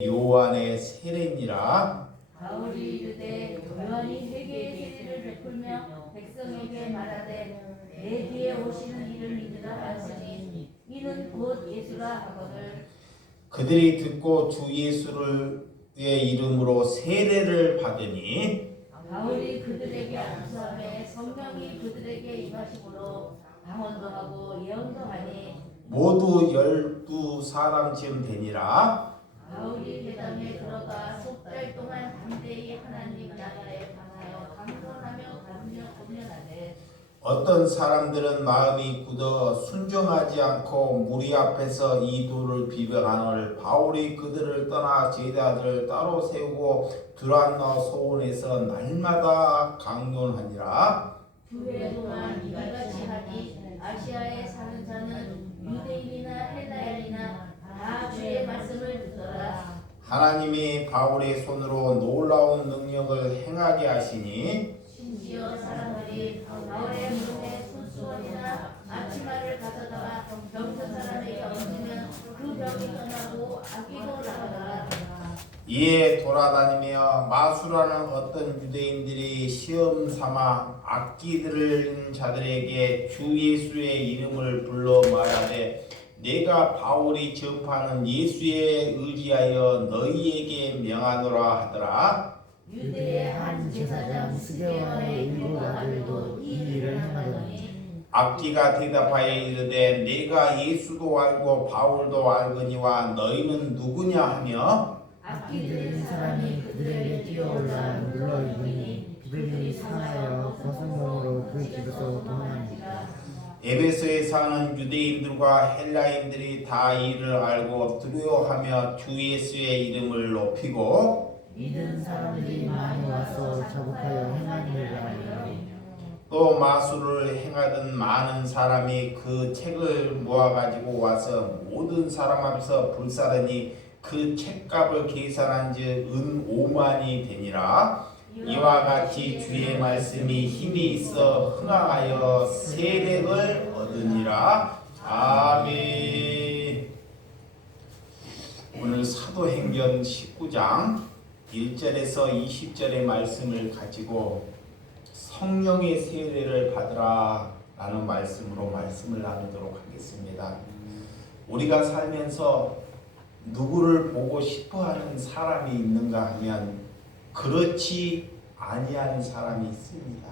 요한의 세례니라. 바울이 이르되 요한이 회개의 세례를 베풀며 백성에게 말하되 내 뒤에 오시는 이를 믿으라 하시니 이는 곧 예수라 하거늘. 그들이 듣고 주 예수의 이름으로 세례를 받으니 바울이 그들에게 안수하매 성령이 그들에게 임하심으로 방언도 하고 예언도 하니 모두 12사람쯤 되니라. 바울이 회당에 들어가 석 달 동안 담대히 하나님 나라에 관하여 강론하며 권면하되 어떤 사람들은 마음이 굳어 순종하지 않고 무리 앞에서 이도를 비방하노를. 바울이 그들을 떠나 제자들을 따로 세우고 두란노 소원에서 날마다 강론하니라. 주회 동안 이같이 하니 아시아에 사는 자는 유대인이나 헬라인이나 다 주의 말씀을 듣더라. 하나님이 바울의 손으로 놀라운 능력을 행하게 하시니 심지어 사람들이 바울의 몸에 손수건이나 앞치마를 가져다가 병든 사람에게 얹으면 그 병이 떠나고 아기도 나가더라. 이에 돌아다니며 마술하는 어떤 유대인들이 시험 삼아 악기 들은 자들에게 주 예수의 이름을 불러 말하되 내가 바울이 전파하는 예수에 의지하여 너희에게 명하노라 하더라. 유대의 한 제사장 스게와의 일곱 아들도 이 일을 행하더니 악기가 대답하여 이르되 내가 예수도 알고 바울도 알거니와 너희는 누구냐 하며 악기 들린 사람이 그들에게 뛰어올라 눌러 이기니 그들이 상하여 거센몸으로 그 집에서 도망한지라. 에베소에 사는 유대인들과 헬라인들이 다 이를 알고 두려워하며 주 예수의 이름을 높이고 믿은 사람들이 많이 와서 자복하여 행한 일을 알리니 또 마술을 행하던 많은 사람이 그 책을 모아가지고 와서 모든 사람 앞에서 불사르니 그 책값을 계산한즉 은 5만이 되니라. 이와 같이 주의 말씀이 힘이 있어 흥하여 세력을 얻으니라. 아멘. 오늘 사도행전 19장 1절에서 20절의 말씀을 가지고 성령의 세례를 받으라 라는 말씀으로 말씀을 나누도록 하겠습니다. 우리가 살면서 누구를 보고 싶어하는 사람이 있는가 하면 그렇지 아니한 사람이 있습니다.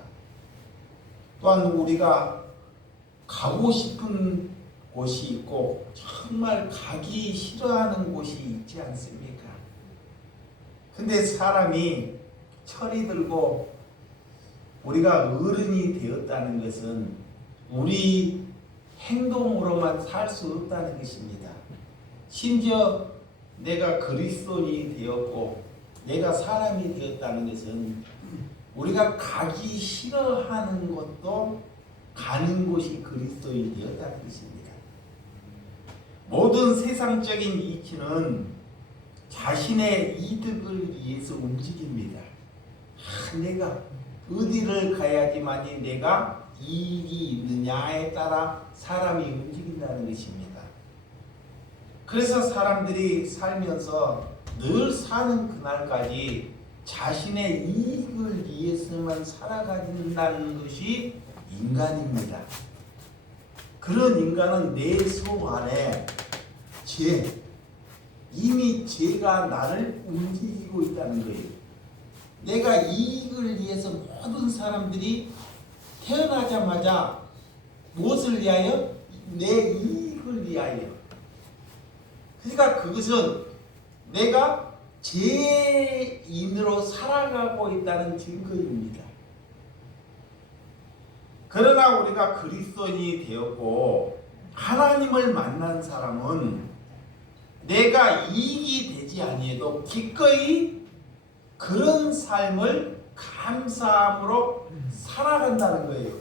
또한 우리가 가고 싶은 곳이 있고 정말 가기 싫어하는 곳이 있지 않습니까? 근데 사람이 철이 들고 우리가 어른이 되었다는 것은 우리 행동으로만 살 수 없다는 것입니다. 심지어 내가 그리스도인이 되었고 내가 사람이 되었다는 것은 우리가 가기 싫어하는 것도 가는 곳이 그리스도인이 되었다는 것입니다. 모든 세상적인 이치는 자신의 이득을 위해서 움직입니다. 내가 어디를 가야지만이 내가 이익이 있느냐에 따라 사람이 움직인다는 것입니다. 그래서 사람들이 살면서 늘 사는 그날까지 자신의 이익을 위해서만 살아간다는 것이 인간입니다. 그런 인간은 내 속 안에 이미 죄가 나를 움직이고 있다는 거예요. 내가 이익을 위해서 모든 사람들이 태어나자마자 무엇을 위하여? 내 이익을 위하여. 그러니까 그것은 내가 죄인으로 살아가고 있다는 증거입니다. 그러나 우리가 그리스도인이 되었고 하나님을 만난 사람은 내가 이익이 되지 아니해도 기꺼이 그런 삶을 감사함으로 살아간다는 거예요.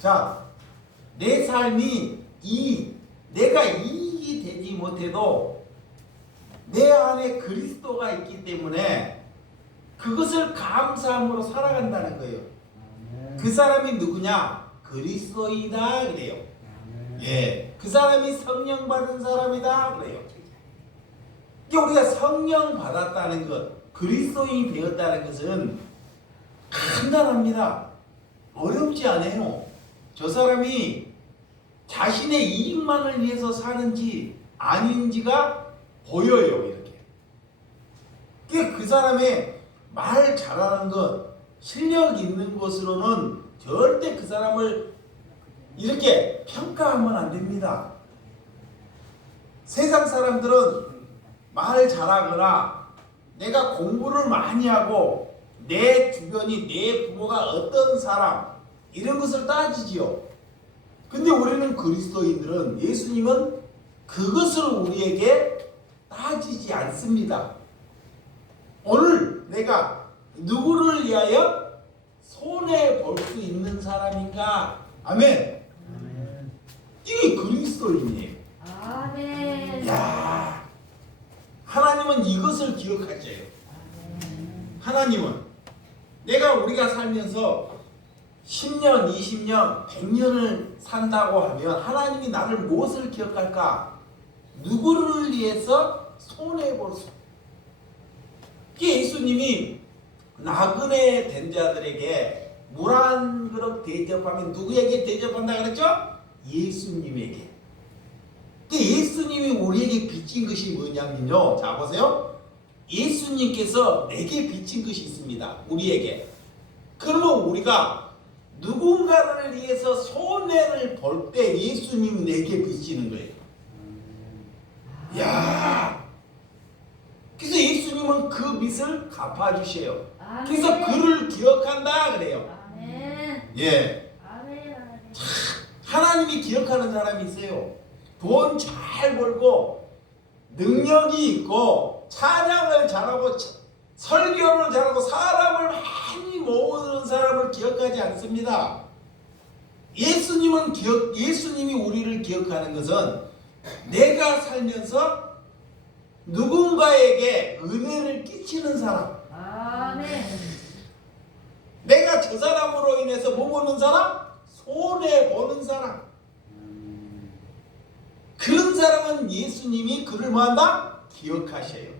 자, 내 삶이 내가 이익이 되지 못해도 내 안에 그리스도가 있기 때문에 그것을 감사함으로 살아간다는 거예요. 그 사람이 누구냐? 그리스도이다 그래요. 예, 그 사람이 성령 받은 사람이다 그래요. 이게 우리가 성령 받았다는 것, 그리스도인이 되었다는 것은 간단합니다. 어렵지 않아요. 저 사람이 자신의 이익만을 위해서 사는지 아닌지가 보여요. 이렇게. 그 사람의 말 잘하는 것, 실력 있는 것으로는 절대 그 사람을 이렇게 평가하면 안 됩니다. 세상 사람들은 말 잘하거나 내가 공부를 많이 하고 내 주변이 내 부모가 어떤 사람 이런 것을 따지지요. 근데 우리는 그리스도인들은 예수님은 그것을 우리에게 따지지 않습니다. 오늘 내가 누구를 위하여 손해 볼 수 있는 사람인가? 아멘. 이게 그리스도인이에요. 아멘. 야, 하나님은 이것을 기억하셔요. 하나님은 우리가 살면서 10년, 20년, 100년을 산다고 하면 하나님이 나를 무엇을 기억할까? 누구를 위해서 손해볼 수. 이게 예수님이 나그네 된 자들에게 물 한 그릇 대접하면 누구에게 대접한다 그랬죠? 예수님에게. 예수님이 우리에게 빚진 것이 뭐냐면요. 자 보세요. 예수님께서 내게 빚진 것이 있습니다. 우리에게. 그러면 우리가 누군가를 위해서 손해를 볼 때 예수님이 내게 빚지는 거예요. 야, 그래서 예수님은 그 빚을 갚아주세요. 그래서 그를 기억한다 그래요. 아멘. 예. 아멘. 하나님이 기억하는 사람이 있어요. 돈 잘 벌고 능력이 있고 찬양을 잘하고 설교를 잘하고 사람을 많이 모으는 사람을 기억하지 않습니다. 예수님이 우리를 기억하는 것은 내가 살면서 누군가에게 은혜를 끼치는 사람. 아멘. 내가 저 사람으로 인해서 뭐 보는 사람? 손해 보는 사람. 그런 사람은 예수님이 그를 뭐한다? 기억하셔요.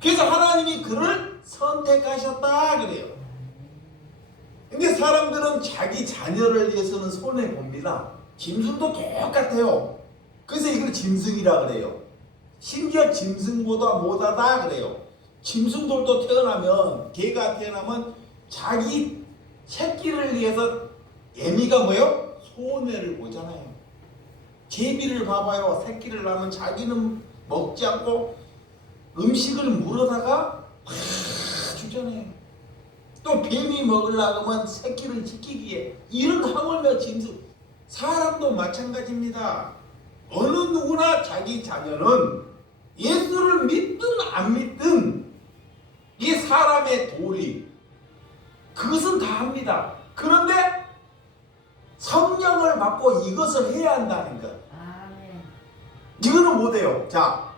그래서 하나님이 그를 선택하셨다 그래요. 근데 사람들은 자기 자녀를 위해서는 손해 봅니다. 짐승도 똑같아요. 그래서 이걸 짐승이라 그래요. 심지어 짐승보다 못하다 그래요. 짐승들도 태어나면, 개가 태어나면 자기 새끼를 위해서 애미가 뭐예요? 손해를 보잖아요. 제비를 봐봐요. 새끼를 낳으면 자기는 먹지 않고 음식을 물어다가 팍 주잖아요. 또 뱀이 먹으려고 하면 새끼를 지키기에 이런 하물며 짐승. 사람도 마찬가지입니다. 어느 누구나 자기 자녀는 예수를 믿든 안 믿든 이 사람의 도리 그것은 다 합니다. 그런데 성령을 받고 이것을 해야 한다는 것. 아멘. 이거는 못해요. 자,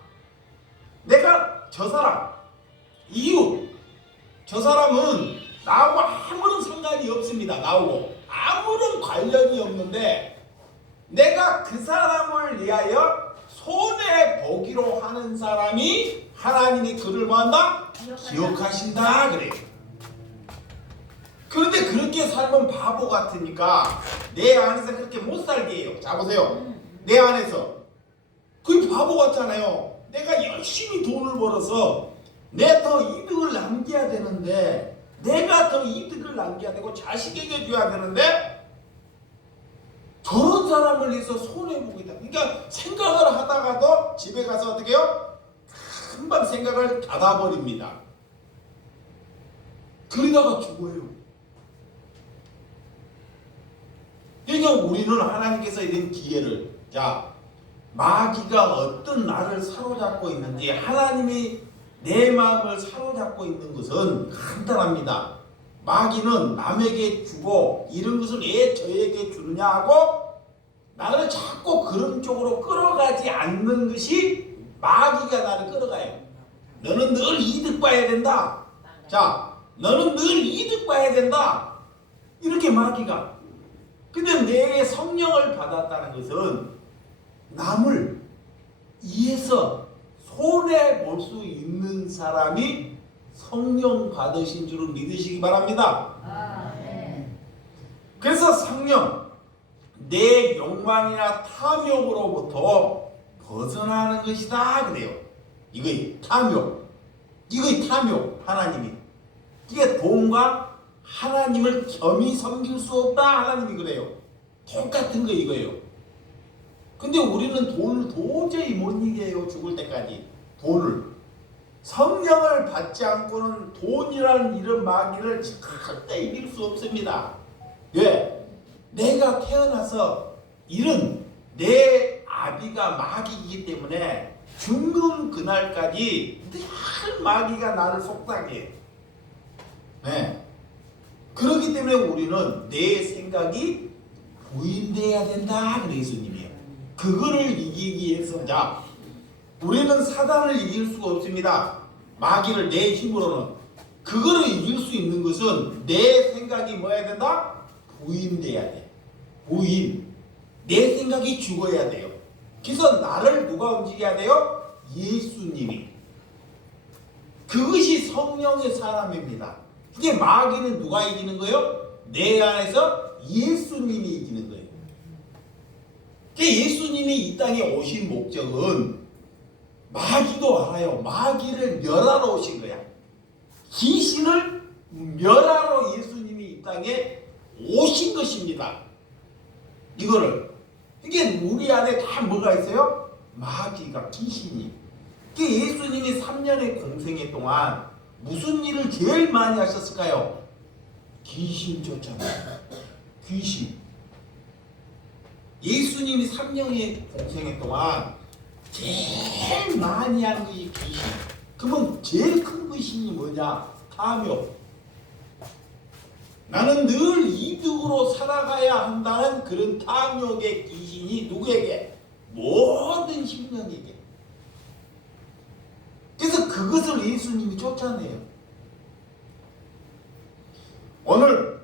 내가 저 사람 이웃 저 사람은 나하고 아무런 상관이 없습니다. 나하고 아무런 관련이 없는데 내가 그 사람을 위하여 손해보기로 하는 사람이 하나님이 그를 뭐한다? 기억하신다 그래요. 그런데 그렇게 살면 바보 같으니까 내 안에서 그렇게 못 살게 해요. 자 보세요. 내 안에서 그게 바보 같잖아요. 내가 열심히 돈을 벌어서 내 더 이득을 남겨야 되는데 내가 더 이득을 남겨야 되고 자식에게 줘야 되는데 저런 사람을 위해서 손해보고 있다. 그러니까 생각을 하다가도 집에 가서 어떻게 해요? 금방 생각을 닫아버립니다. 그러다가 죽어요. 그러니까 우리는 하나님께서 이런 기회를, 자, 마귀가 어떤 나를 사로잡고 있는지, 하나님이 내 마음을 사로잡고 있는 것은 간단합니다. 마귀는 남에게 주고 이런 것을 왜 저에게 주느냐 하고 나를 자꾸 그런 쪽으로 끌어가지 않는 것이 마귀가 나를 끌어가요. 너는 늘 이득 봐야 된다. 자, 너는 늘 이득 봐야 된다. 이렇게 마귀가. 근데 내 성령을 받았다는 것은 남을 위해서 손해 볼 수 있는 사람이 성령 받으신 줄을 믿으시기 바랍니다. 아멘. 그래서 성령, 내 욕망이나 탐욕으로부터 벗어나는 것이다 그래요. 이거의 탐욕, 하나님이. 이게 돈과 하나님을 겸히 섬길 수 없다 하나님이 그래요. 똑같은 거 이거예요. 근데 우리는 돈을 도저히 못 이겨요. 죽을 때까지 돈을. 성령을 받지 않고는 돈이라는 이런 마귀를 절대 이길 수 없습니다. 왜? 내가 태어나서 이런 내 아비가 마귀이기 때문에 죽는 그날까지 늘 마귀가 나를 속삭여. 네. 그렇기 때문에 우리는 내 생각이 부인돼야 된다 그래 예수님이요. 그거를 이기기 위해서 자 우리는 사단을 이길 수가 없습니다. 마귀를 내 힘으로는. 그거를 이길 수 있는 것은 내 생각이 뭐 해야 된다? 부인돼야 돼. 부인. 내 생각이 죽어야 돼요. 그래서 나를 누가 움직여야 돼요? 예수님이. 그것이 성령의 사람입니다. 이게 마귀는 누가 이기는 거예요? 내 안에서 예수님이 이기는 거예요. 예수님이 이 땅에 오신 목적은 마귀도 알아요. 마귀를 멸하러 오신 거야. 귀신을 멸하러 예수님이 이 땅에 오신 것입니다. 이거를. 이게 우리 안에 다 뭐가 있어요? 마귀가, 귀신이. 예수님이 3년의 공생애 동안 무슨 일을 제일 많이 하셨을까요? 귀신 쫓아내요. 귀신. 예수님이 3년의 공생애 동안 제일 많이 한 것이 귀신. 그러면 제일 큰 귀신이 뭐냐? 탐욕. 나는 늘 이득으로 살아가야 한다는 그런 탐욕의 귀신이 누구에게? 모든 심령에게. 그래서 그것을 예수님이 쫓아내요. 오늘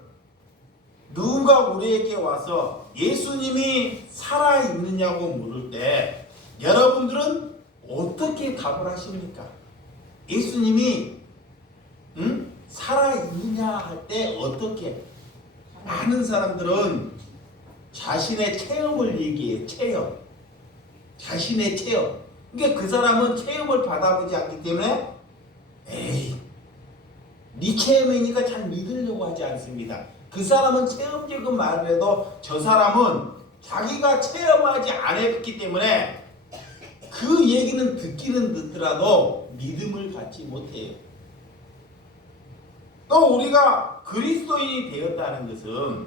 누군가 우리에게 와서 예수님이 살아있느냐고 물을 때 여러분들은 어떻게 답을 하십니까? 예수님이 살아있느냐 할 때 어떻게? 많은 사람들은 자신의 체험을 얘기해요. 체험. 자신의 체험. 그러니까 그 사람은 체험을 받아보지 않기 때문에 에이, 네 체험이니까 잘 믿으려고 하지 않습니다. 그 사람은 체험적인 말을 해도 저 사람은 자기가 체험하지 않았기 때문에 그 얘기는 듣기는 듣더라도 믿음을 갖지 못해요. 또 우리가 그리스도인이 되었다는 것은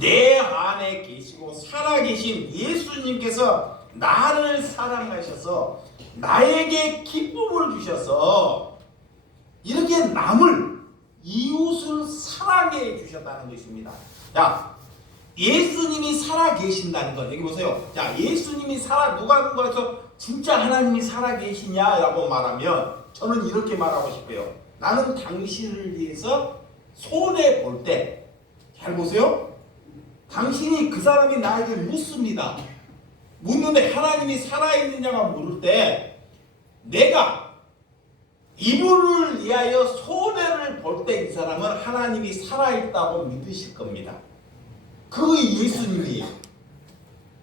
내 안에 계시고 살아계신 예수님께서 나를 사랑하셔서 나에게 기쁨을 주셔서 이렇게 남을 이웃을 사랑해 주셨다는 것입니다. 자, 예수님이 살아계신다는 것. 여기 보세요. 자, 예수님이 누가 누가서 진짜 하나님이 살아계시냐라고 말하면 저는 이렇게 말하고 싶어요. 나는 당신을 위해서 손해 볼 때 잘 보세요. 당신이 그 사람이 나에게 묻습니다. 묻는데 하나님이 살아있느냐가 물을 때 내가 이분을 위하여 손해를 볼 때 이 사람은 하나님이 살아있다고 믿으실 겁니다. 그거 예수님이에요.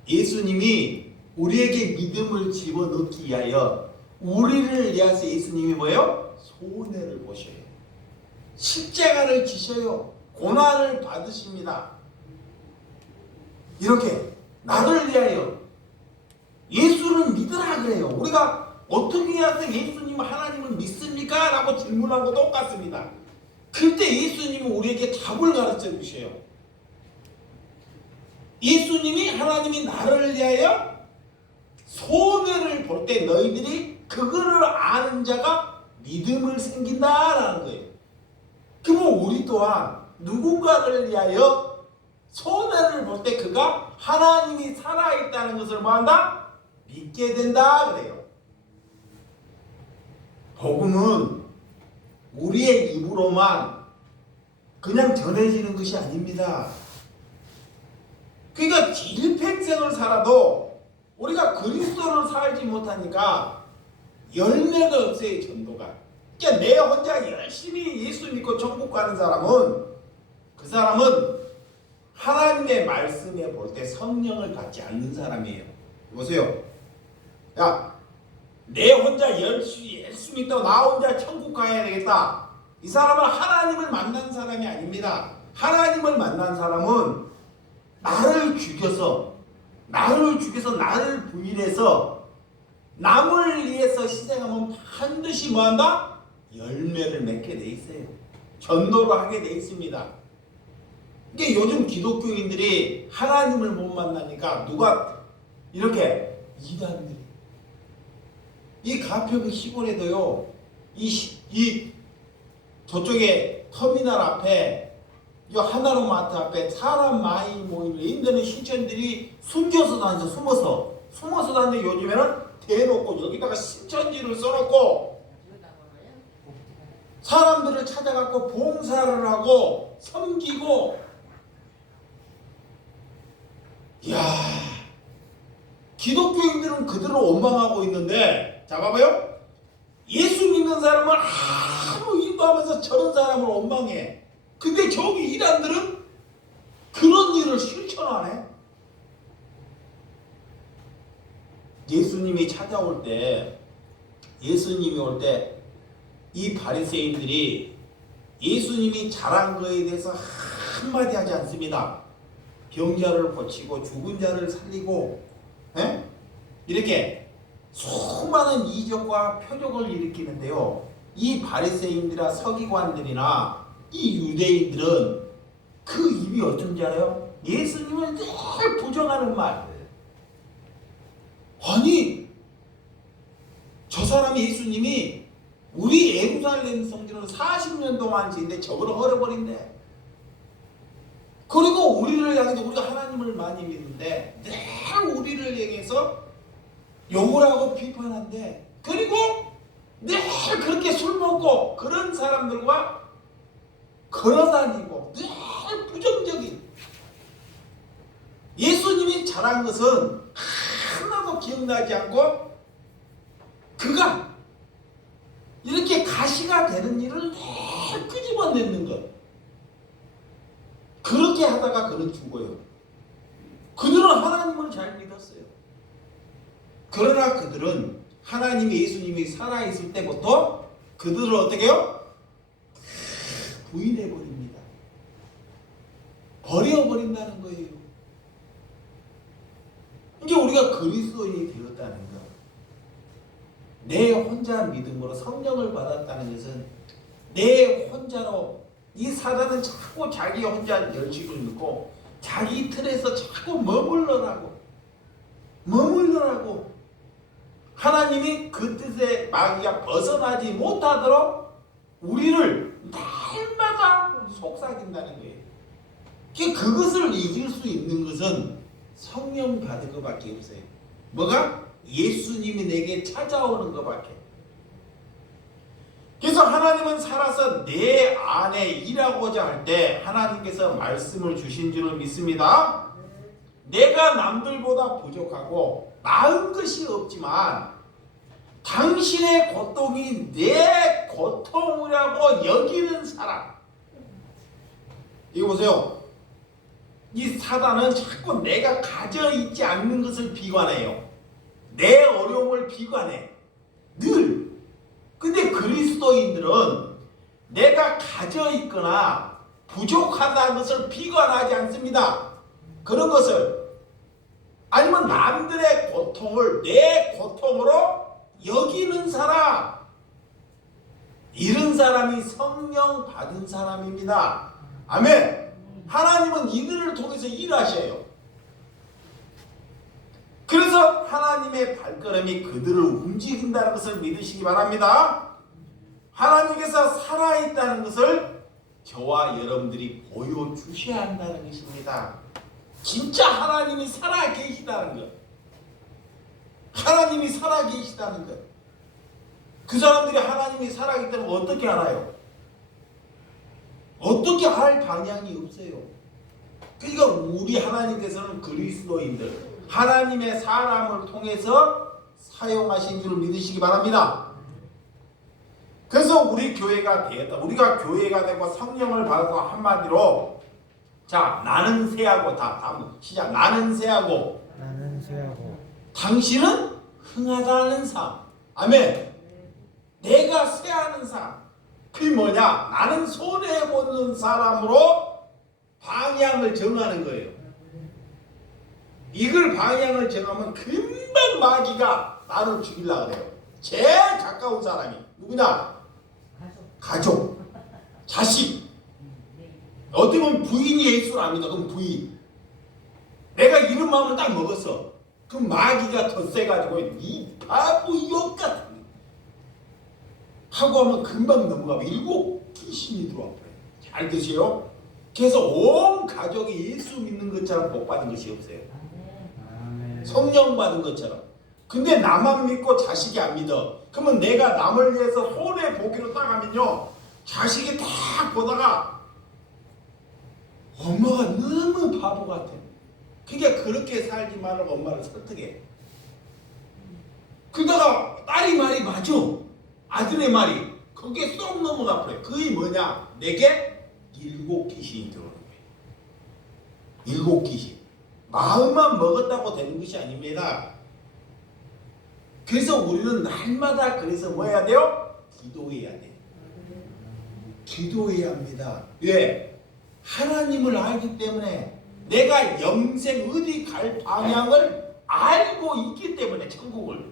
예수님이 우리에게 믿음을 집어넣기 위하여 우리를 위해서 예수님이 뭐예요? 손해를 보셔요. 십자가를 지셔요. 고난을 받으십니다. 이렇게 나를 위하여 예수는 믿으라 그래요. 우리가 어떻게 해서 예수님 하나님을 믿습니까? 라고 질문하고 똑같습니다. 그때 예수님은 우리에게 답을 가르쳐 주셔요. 예수님이 하나님이 나를 위하여 손해를 볼 때 너희들이 그거를 아는 자가 믿음을 생긴다라는 거예요. 그러면 우리 또한 누군가를 위하여 손해를 볼 때 그가 하나님이 살아있다는 것을 뭐한다? 믿게 된다 그래요. 복음은 우리의 입으로만 그냥 전해지는 것이 아닙니다. 그러니까 일평생을 살아도 우리가 그리스도를 살지 못하니까 열매가 없어요. 전도가. 그러니까 내 혼자 열심히 예수 믿고 천국 가는 사람은 그 사람은 하나님의 말씀에 볼 때 성령을 받지 않는 사람이에요. 보세요. 야, 내 혼자 열심히 예수 믿고 나 혼자 천국 가야 되겠다. 이 사람은 하나님을 만난 사람이 아닙니다. 하나님을 만난 사람은 나를 죽여서 나를 부인해서 남을 위해서 희생하면 반드시 뭐한다? 열매를 맺게 돼 있어요. 전도를 하게 돼 있습니다. 이게 요즘 기독교인들이 하나님을 못 만나니까 누가 이렇게 이단들이 이 가평 시골에도요 이 저쪽에 터미널 앞에 이 하나로 마트 앞에 사람 많이 모이는 인터넷 신천들이 숨겨서 다니죠. 숨어서 다니는데 요즘에는 대놓고 여기다가 신천지를 써놓고 사람들을 찾아가고 봉사를 하고 섬기고. 이야, 기독교인들은 그들을 원망하고 있는데, 자 봐봐요. 예수 믿는 사람은 아무 일도 하면서 저런 사람을 원망해. 근데 저기 이단들은 그런 일을 실천하네. 예수님이 찾아올 때, 예수님이 올 때 이 바리새인들이 예수님이 잘한 거에 대해서 한마디 하지 않습니다. 병자를 고치고 죽은 자를 살리고 이렇게 수많은 이적과 표적을 일으키는데요. 이 바리새인들이나 서기관들이나 이 유대인들은 그 입이 어쩐지 알아요? 예수님을 늘 부정하는 말. 아니, 저 사람 예수님이 우리 예루살렘 성전을 40년 동안 지은데 저거를 헐어버린대. 그리고 우리를 향해서 우리가 하나님을 많이 믿는데 늘 우리를 향해서 욕을 하고 비판한대. 그리고 늘 그렇게 술 먹고 그런 사람들과 걸어다니고 늘 부정적인. 예수님이 잘한 것은 하나도 기억나지 않고 그가 이렇게 가시가 되는 일을 늘 끄집어내는 것. 그렇게 하다가 그는 죽어요. 그들은 하나님을 잘 믿었어요. 그러나 그들은 하나님 예수님이 살아있을 때부터 그들을 어떻게 해요? 부인해버립니다. 버려버린다는 거예요. 이게 우리가 그리스도인이 되었다는 것. 내 혼자 믿음으로 성령을 받았다는 것은 내 혼자로 이 사단은 자꾸 자기 혼자 열심을 넣고 자기 틀에서 자꾸 머물러라고 하나님이 그 뜻에 마귀가 벗어나지 못하도록 우리를 날마다 속삭인다는 거예요. 그것을 이길 수 있는 것은 성령 받은 것밖에 없어요. 뭐가? 예수님이 내게 찾아오는 것밖에. 그래서 하나님은 살아서 내 안에 일하고자 할 때 하나님께서 말씀을 주신 줄을 믿습니다. 내가 남들보다 부족하고 나은 것이 없지만 당신의 고통이 내 고통이라고 여기는 사람. 이거 보세요. 이 사단은 자꾸 내가 가져 있지 않는 것을 비관해요. 내 어려움을 비관해. 늘. 근데 그리스도인들은 내가 가져 있거나 부족하다는 것을 비관하지 않습니다. 그런 것을. 아니면 남들의 고통을 내 고통으로 여기는 사람. 이런 사람이 성령 받은 사람입니다. 아멘. 하나님은 이들을 통해서 일하셔요. 그래서 하나님의 발걸음이 그들을 움직인다는 것을 믿으시기 바랍니다. 하나님께서 살아있다는 것을 저와 여러분들이 보여주셔야 한다는 것입니다. 진짜 하나님이 살아계시다는 것. 하나님이 살아계시다는 것. 그 사람들이 하나님이 살아있다는 걸 어떻게 알아요? 어떻게 할 방향이 없어요. 그러니까 우리 하나님께서는 그리스도인들, 하나님의 사람을 통해서 사용하신 줄 믿으시기 바랍니다. 그래서 우리 교회가 되었다. 우리가 교회가 되고 성령을 받고 한마디로 자 나는 새하고 다음 시작. 나는 새하고 당신은 흥하다는 삶. 아멘. 내가 새하는 삶. 그게 뭐냐? 나는 손해보는 사람으로 방향을 정하는 거예요. 이걸 방향을 정하면 금방 마귀가 나를 죽이려고 그래요. 제일 가까운 사람이 누구냐? 가족, 자식. 어떻게 보면 부인이 예수를 압니다. 그럼 부인. 내가 이런 마음을 딱 먹었어. 그럼 마귀가 더 세가지고 이 바보 욕 같은 하고 하면 금방 넘어가고 일곱 귀신이 들어와. 잘 드세요. 그래서 온 가족이 예수 믿는 것처럼 복 받은 것이 없어요. 성령 받은 것처럼. 근데 나만 믿고 자식이 안 믿어. 그러면 내가 남을 위해서 손해 보기로 딱 하면요. 자식이 딱 보다가 엄마가 너무 바보 같아. 그러니까 그렇게 살지 말라고 엄마를 설득해. 그러다가 딸이 말이 맞아. 아들의 말이 거기에 쏙 넘어가 버려. 그게 뭐냐? 내게 일곱 귀신이 들어오는 거예요. 일곱 귀신. 마음만 먹었다고 되는 것이 아닙니다. 그래서 우리는 날마다 그래서 뭐 해야 돼요? 기도해야 돼요. 기도해야 합니다. 왜? 하나님을 알기 때문에 내가 영생 어디 갈 방향을 알고 있기 때문에 천국을.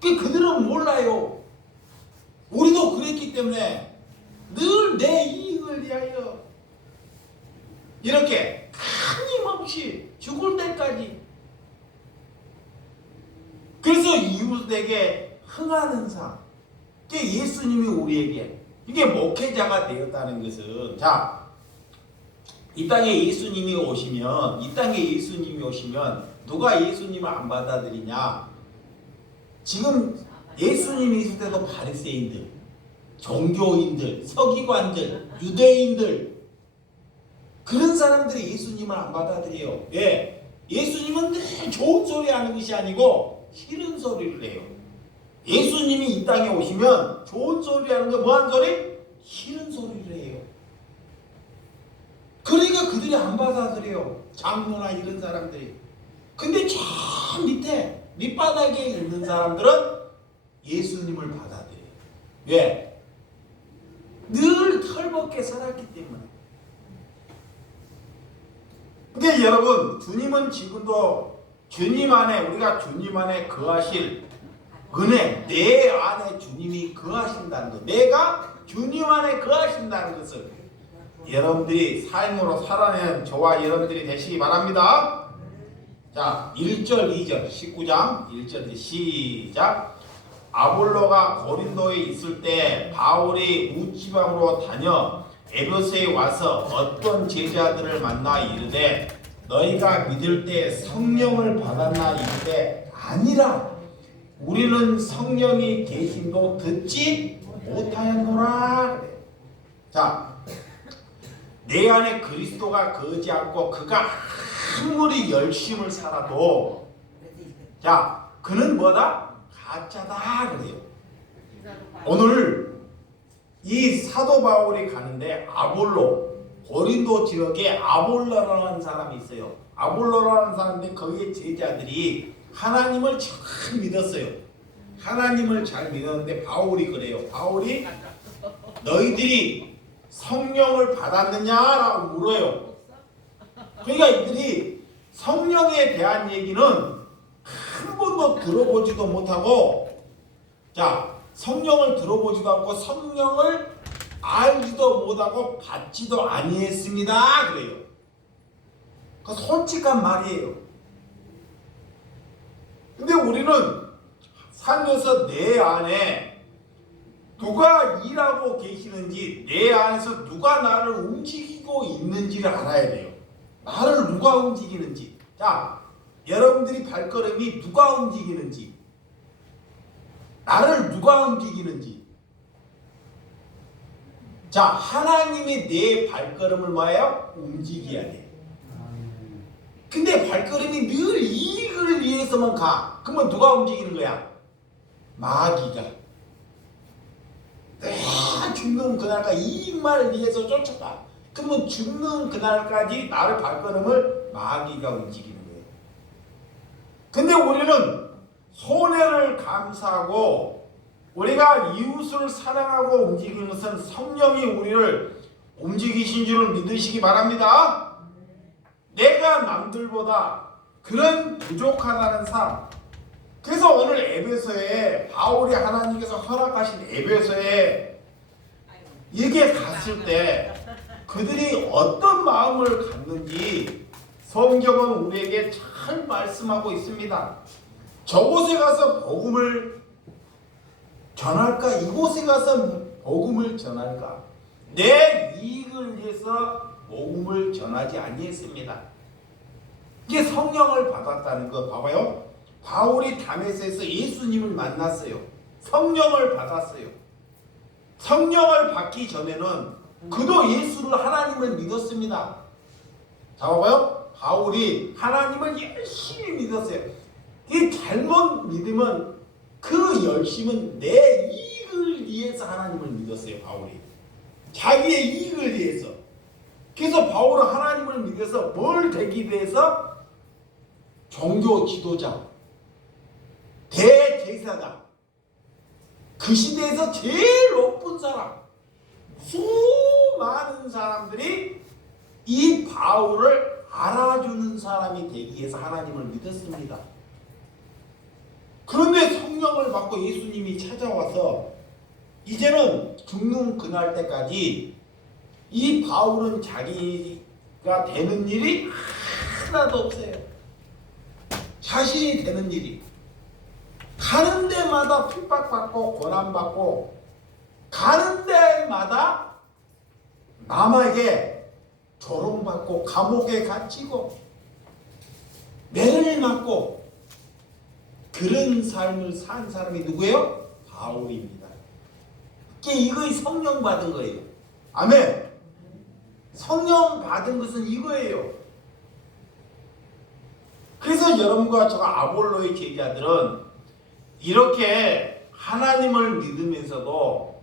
그들은 몰라요. 우리도 그랬기 때문에 늘 내 이익을 위하여 이렇게 끊임없이 죽을 때까지. 그래서 이웃에게 흥하는 삶. 이게 예수님이 우리에게 이게 목회자가 되었다는 것은 자, 이 땅에 예수님이 오시면 누가 예수님을 안 받아들이냐? 지금 예수님이 있을 때도 바리새인들, 종교인들, 서기관들, 유대인들 그런 사람들이 예수님을 안 받아들여요. 왜? 예수님은 늘 좋은 소리 하는 것이 아니고 싫은 소리를 해요. 예수님이 이 땅에 오시면 좋은 소리 하는 거 뭐한 소리? 싫은 소리를 해요. 그러니까 그들이 안 받아들여요. 장로나 이런 사람들이. 근데 저 밑에 밑바닥에 있는 사람들은 예수님을 받아들여요. 왜? 늘 털벗게 살았기 때문에. 근데 여러분, 주님은 지금도 주님 안에 우리가 주님 안에 거하실 은혜, 내 안에 주님이 거하신다는 것, 내가 주님 안에 거하신다는 것을 여러분들이 삶으로 살아내는 저와 여러분들이 되시기 바랍니다. 자, 1절, 2절, 19장 1절 시작. 아볼로가 고린도에 있을 때 바울이 우지방으로 다녀 에베소에 와서 어떤 제자들을 만나 이르되 너희가 믿을 때 성령을 받았나 이르되 아니라 우리는 성령이 계심도 듣지 못하였노라. 자, 내 안에 그리스도가 거하지 않고 그가 아무리 열심을 살아도 자, 그는 뭐다? 가짜다 그래요. 오늘 이 사도 바울이 가는데 아볼로, 고린도 지역에 아볼로라는 사람이 있어요. 아볼로라는 사람인데 거기에 제자들이 하나님을 잘 믿었어요. 하나님을 잘 믿었는데 바울이 그래요. 바울이 너희들이 성령을 받았느냐라고 물어요. 그러니까 이들이 성령에 대한 얘기는 한 번도 들어보지도 못하고, 자, 성령을 들어보지도 않고 성령을 알지도 못하고 받지도 아니했습니다. 그래요. 그 솔직한 말이에요. 근데 우리는 살면서 내 안에 누가 일하고 계시는지, 내 안에서 누가 나를 움직이고 있는지를 알아야 돼요. 나를 누가 움직이는지. 자, 여러분들이 발걸음이 누가 움직이는지, 나를 누가 움직이는지. 자, 하나님이 내 발걸음을 뭐예요? 움직여야 돼. 근데 발걸음이 늘 이익을 위해서만 가. 그러면 누가 움직이는 거야? 마귀가 내가 죽는 그날까지 이 말을 위해서 쫓아가. 그러면 죽는 그날까지 나를 발걸음을 마귀가 움직이는 거예요. 근데 우리는 손해를 감수하고 우리가 이웃을 사랑하고 움직이는 것은 성령이 우리를 움직이신 줄을 믿으시기 바랍니다. 내가 남들보다 그런 부족하다는 삶. 그래서 오늘 에베소에 바울이 하나님께서 허락하신 에베소에 이게 갔을 때 그들이 어떤 마음을 갖는지 성경은 우리에게 잘 말씀하고 있습니다. 저곳에 가서 복음을 전할까? 이곳에 가서 복음을 전할까? 내 이익을 위해서 복음을 전하지 아니했습니다. 이게 성령을 받았다는 거 봐봐요. 바울이 다메섹에서 예수님을 만났어요. 성령을 받았어요. 성령을 받기 전에는 그도 예수를 하나님을 믿었습니다. 자 봐봐요. 바울이 하나님을 열심히 믿었어요. 이 잘못 믿으면 그 열심은 내 이익을 위해서 하나님을 믿었어요. 바울이 자기의 이익을 위해서. 그래서 바울은 하나님을 믿어서 뭘 되기 위해서? 종교 지도자, 대제사장, 그 시대에서 제일 높은 사람, 수많은 사람들이 이 바울을 알아주는 사람이 되기 위해서 하나님을 믿었습니다. 그런데 성령을 받고 예수님이 찾아와서 이제는 죽는 그날 때까지 이 바울은 자기가 되는 일이 하나도 없어요. 자신이 되는 일이. 가는 데마다 핍박받고 고난받고 가는 데마다 남에게 조롱받고 감옥에 갇히고 매를 맞고 그런 삶을 산 사람이 누구예요? 바울입니다. 이거 성령 받은 거예요. 아멘. 성령 받은 것은 이거예요. 그래서 여러분과 저가 아볼로의 제자들은 이렇게 하나님을 믿으면서도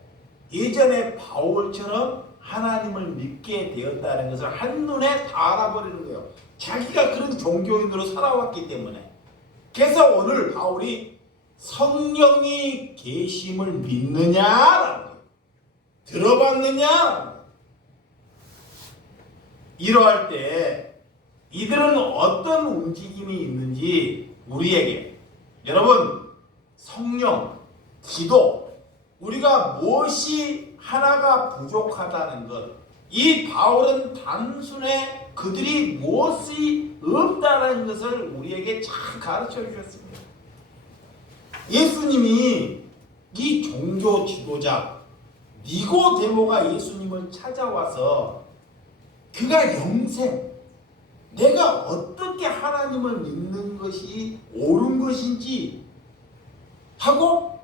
예전에 바울처럼 하나님을 믿게 되었다는 것을 한눈에 다 알아버리는 거예요. 자기가 그런 종교인으로 살아왔기 때문에. 그래서 오늘 바울이 성령이 계심을 믿느냐라는 거예요. 들어봤느냐? 이러할 때 이들은 어떤 움직임이 있는지 우리에게, 여러분, 성령, 기도, 우리가 무엇이 하나가 부족하다는 것, 이 바울은 단순히 그들이 무엇이 없다는 것을 우리에게 잘 가르쳐 주셨습니다. 예수님이 이 종교 지도자 니고데모가 예수님을 찾아와서 그가 영생, 내가 어떻게 하나님을 믿는 것이 옳은 것인지 하고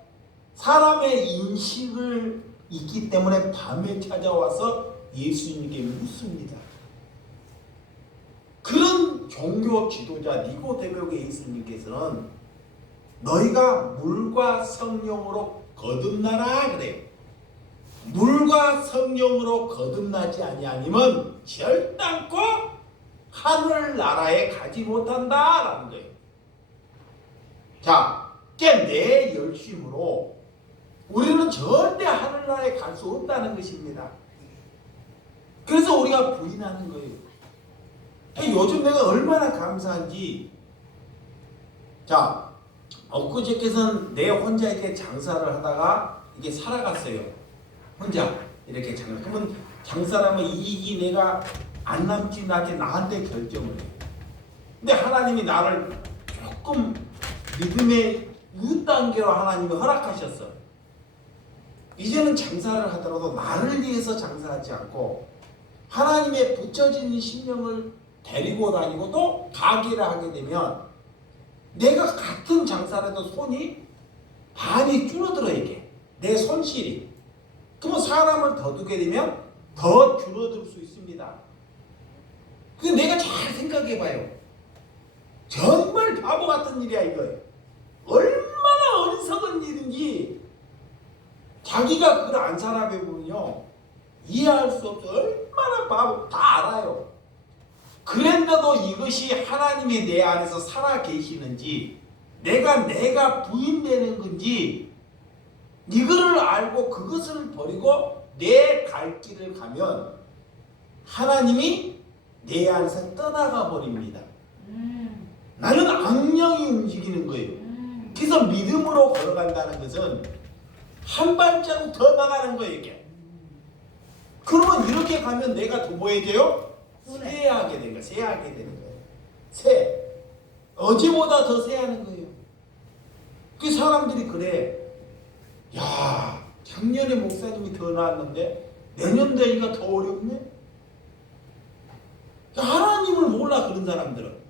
사람의 인식을 있기 때문에 밤에 찾아와서 예수님께 묻습니다. 그런 종교 지도자 니고데모에게 예수님께서는 너희가 물과 성령으로 거듭나라 그래요. 물과 성령으로 거듭나지 아니하면 절단코 하늘나라에 가지 못한다라는 거예요. 자, 내 열심으로 우리는 절대 하늘나라에 갈 수 없다는 것입니다. 그래서 우리가 부인하는 거예요. 요즘 내가 얼마나 감사한지. 자, 엊그저께선 내 혼자 이렇게 장사를 하다가 이게 살아갔어요. 혼자 이렇게 그러면 장사라면 이익이 내가 안 남지 나한테 결정을 해. 근데 하나님이 나를 조금 믿음의 6단계로 하나님이 허락하셨어. 이제는 장사를 하더라도 나를 위해서 장사하지 않고 하나님의 붙여진 심령을 데리고 다니고 또 가게를 하게 되면 내가 같은 장사라도 손이 반이 줄어들어 이게 내 손실이. 그러면 사람을 더 두게 되면 더 줄어들 수 있습니다. 근데 내가 잘 생각해봐요. 정말 바보 같은 일이야 이거예요. 얼마나 어리석은 일인지 자기가 그걸 안 살아보면요 이해할 수 없어. 얼마나 바보 다 알아요. 그런데도 이것이 하나님이 내 안에서 살아 계시는지 내가 부인되는 건지 이거를 알고 그것을 버리고 내 갈 길을 가면 하나님이 내 안에서 떠나가 버립니다. 나는 악령이 움직이는 거예요. 그래서 믿음으로 걸어간다는 것은 한 발자국 더 나가는 거예요. 이게. 그러면 이렇게 가면 내가 더 뭐 해야 돼요? 새하게 되는 거예요. 새하게 되는 거예요. 새. 어제보다 더 새하는 거예요. 그 사람들이 그래. 야, 작년에 목사님이 더 나았는데 내년 되기가 더 어렵네. 하나님을 몰라 그런 사람들은.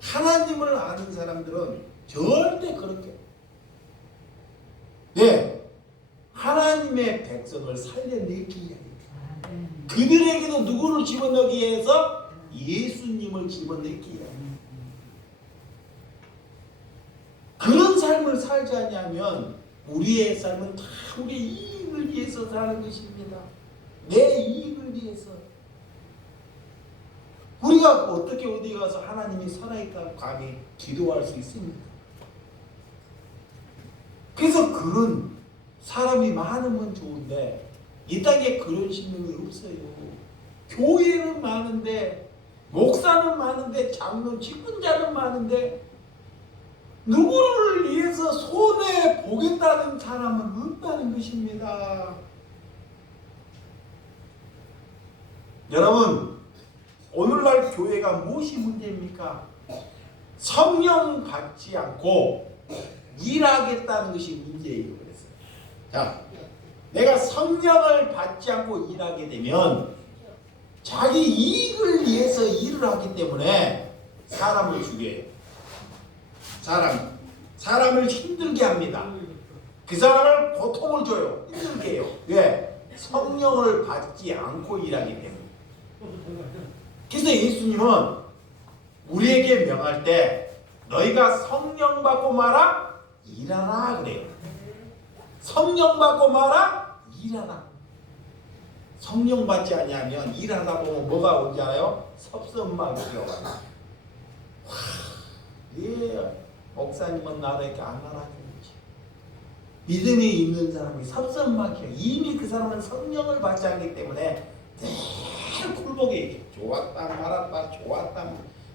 하나님을 아는 사람들은 절대 그렇게. 네, 하나님의 백성을 살려내기 위해 그들에게도 누구를 집어넣기 위해서 예수님을 집어넣기 위해 그런 삶을 살지 않냐면 우리의 삶은 다 우리의 이익을 위해서 사는 것입니다. 내 이익을 위해서. 우리가 어떻게 어디 가서 하나님이 살아있다고 감히 기도할 수 있습니까? 그래서 그런 사람이 많으면 좋은데 이 땅에 그런 신명이 없어요. 교회는 많은데 목사는 많은데 장로 직분자는 많은데 누구를 위해서 손해 보겠다는 사람은 없다는 것입니다. 여러분, 오늘날 교회가 무엇이 문제입니까? 성령 받지 않고 일하겠다는 것이 문제예요. 그래서 자, 내가 성령을 받지 않고 일하게 되면 자기 이익을 위해서 일을 하기 때문에 사람을 죽여요. 사람을 힘들게 합니다. 그 사람을 고통을 줘요. 힘들게 해요. 왜? 성령을 받지 않고 일하기 때문에. 그래서 예수님은 우리에게 명할 때 너희가 성령 받고 마라 일하라 그래요. 성령 받고 마라 일하라. 성령 받지 아니하면 일하다 보면 뭐가 오지 않아요? 섭섭함이 들어가요. 예, 목사님은 나를 이렇게 안 알아주는지. 믿음이 있는 사람이 섭섭함이 이미 그 사람은 성령을 받지 않기 때문에 늘 굴복해. 좋았다 말았다 좋았다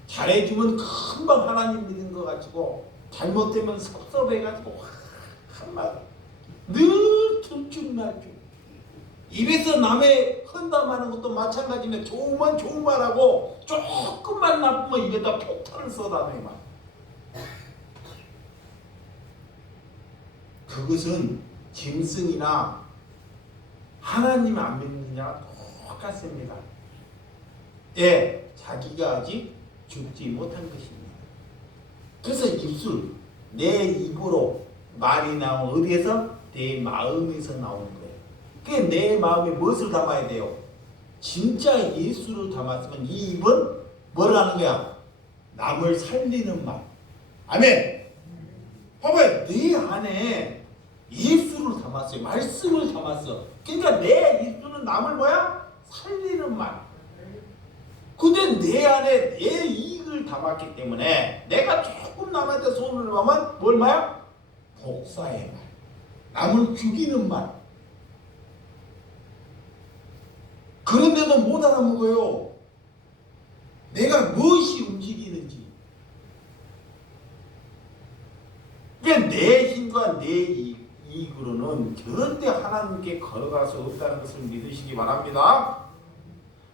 잘해주면 금방 하나님 믿는 거 가지고 잘못되면 섭섭해가지고 한마디 늘 들쭉날쭉. 입에서 남의 헌담하는 것도 마찬가지면 좋으면 좋은 말하고 조금만 나쁘면 입에다 폭탄을 쏟아내요. 막. 그것은 짐승이나 하나님 안 믿느냐 똑같습니다. 예, 자기가 아직 죽지 못한 것입니다. 그래서 입술, 내 입으로 말이 나오면 어디에서? 내 마음에서 나오는 거예요. 그게 내 마음에 무엇을 담아야 돼요? 진짜 예수를 담았으면 이 입은 뭘 하는 거야? 남을 살리는 말. 아멘. 봐봐요. 내 안에 예수를 담았어요. 말씀을 담았어. 그러니까 내 입술은 남을 뭐야? 살리는 말. 근데 내 안에 내 이익을 담았기 때문에 내가 조금 남한테 손을 놓으면 뭘 말이야? 복사의 말. 남을 죽이는 말. 그런데도 못 알아먹어요. 내가 무엇이 움직이는지. 그러니까 내 힘과 내 이익으로는 절대 하나님께 걸어갈 수 없다는 것을 믿으시기 바랍니다.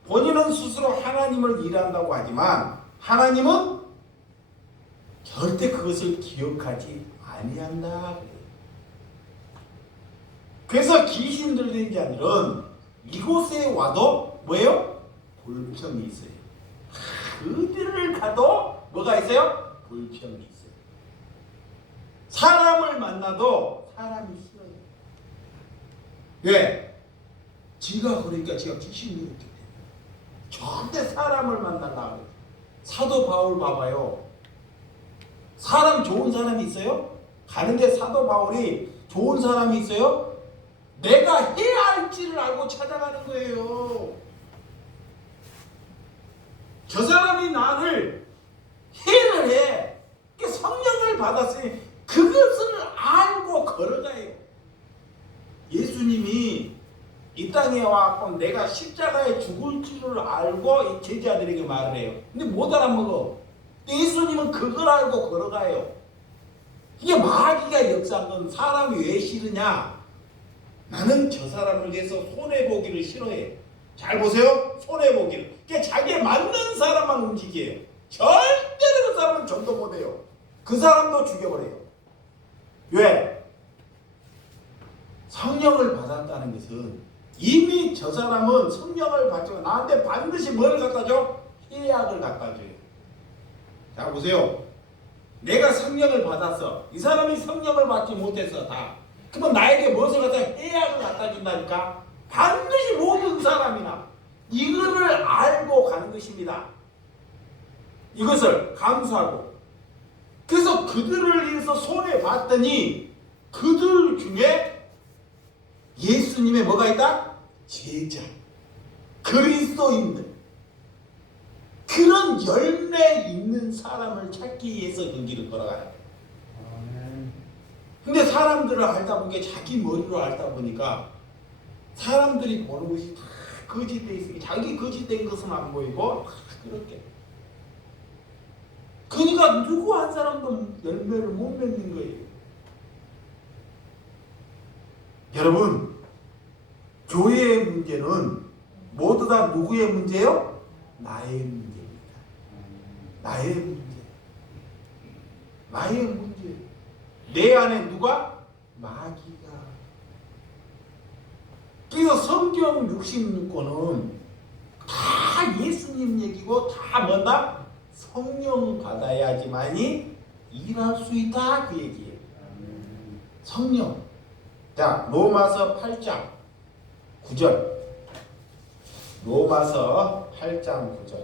본인은 스스로 하나님을 일한다고 하지만 하나님은 절대 그것을 기억하지 아니한다. 그래서 귀신 들린 자들은 이곳에 와도 뭐예요? 불평이 있어요. 어디를 가도 뭐가 있어요? 불평이 있어요. 사람을 만나도 사람이 싫어요. 왜? 지가 그러니까 지가 귀신이 이렇게 돼요. 절대 사람을 만나려고 해요. 사도 바울 봐봐요. 사람 좋은 사람이 있어요? 가는데 사도 바울이 좋은 사람이 있어요? 내가 해야 할지를 알고 찾아가는 거예요. 저 사람이 나를 해를 해. 성령을 받았으니 그것을 알고 걸어가요. 예수님이 이 땅에 와서 내가 십자가에 죽을 줄을 알고 이 제자들에게 말을 해요. 근데 못 알아먹어. 예수님은 그걸 알고 걸어가요. 이게 마귀가 역사한 건 사람이 왜 싫으냐? 나는 저 사람을 위해서 손해보기를 싫어해. 잘 보세요. 손해보기를. 그러니까 자기에 맞는 사람만 움직여요. 절대로 그 사람은 전도 못해요. 그 사람도 죽여버려요. 왜? 성령을 받았다는 것은 이미 저 사람은 성령을 받지만 나한테 반드시 뭘 갖다 줘? 해약을 갖다 줘요. 자 보세요. 내가 성령을 받았어. 이 사람이 성령을 받지 못해서 다. 그러면 나에게 무엇을 갖다 해약을 갖다 준다니까? 반드시 모든 사람이나 이거를 알고 가는 것입니다. 이것을 감수하고. 그래서 그들을 위해서 손해봤더니 그들 중에 예수님의 뭐가 있다? 제자, 그리스도인들, 그런 열매 있는 사람을 찾기 위해서 그 길을 걸어가요. 근데 사람들을 알다 보니까 자기 머리로 알다 보니까 사람들이 보는 것이 다 거짓돼 있으니 자기 거짓된 것은 안 보이고 다 그렇게. 그러니까 누구 한 사람도 열매를 못 맺는 거예요. 여러분, 교회의 문제는 모두 다 누구의 문제요? 나의 문제입니다. 나의 문제. 나의 문제. 내 안에 누가? 마귀가. 그래서 성경 66권은 다 예수님 얘기고 다 뭐다? 성령 받아야지만이 일할 수 있다 그 얘기예요. 성령. 자, 로마서 8장 9절. 로마서 8장 9절.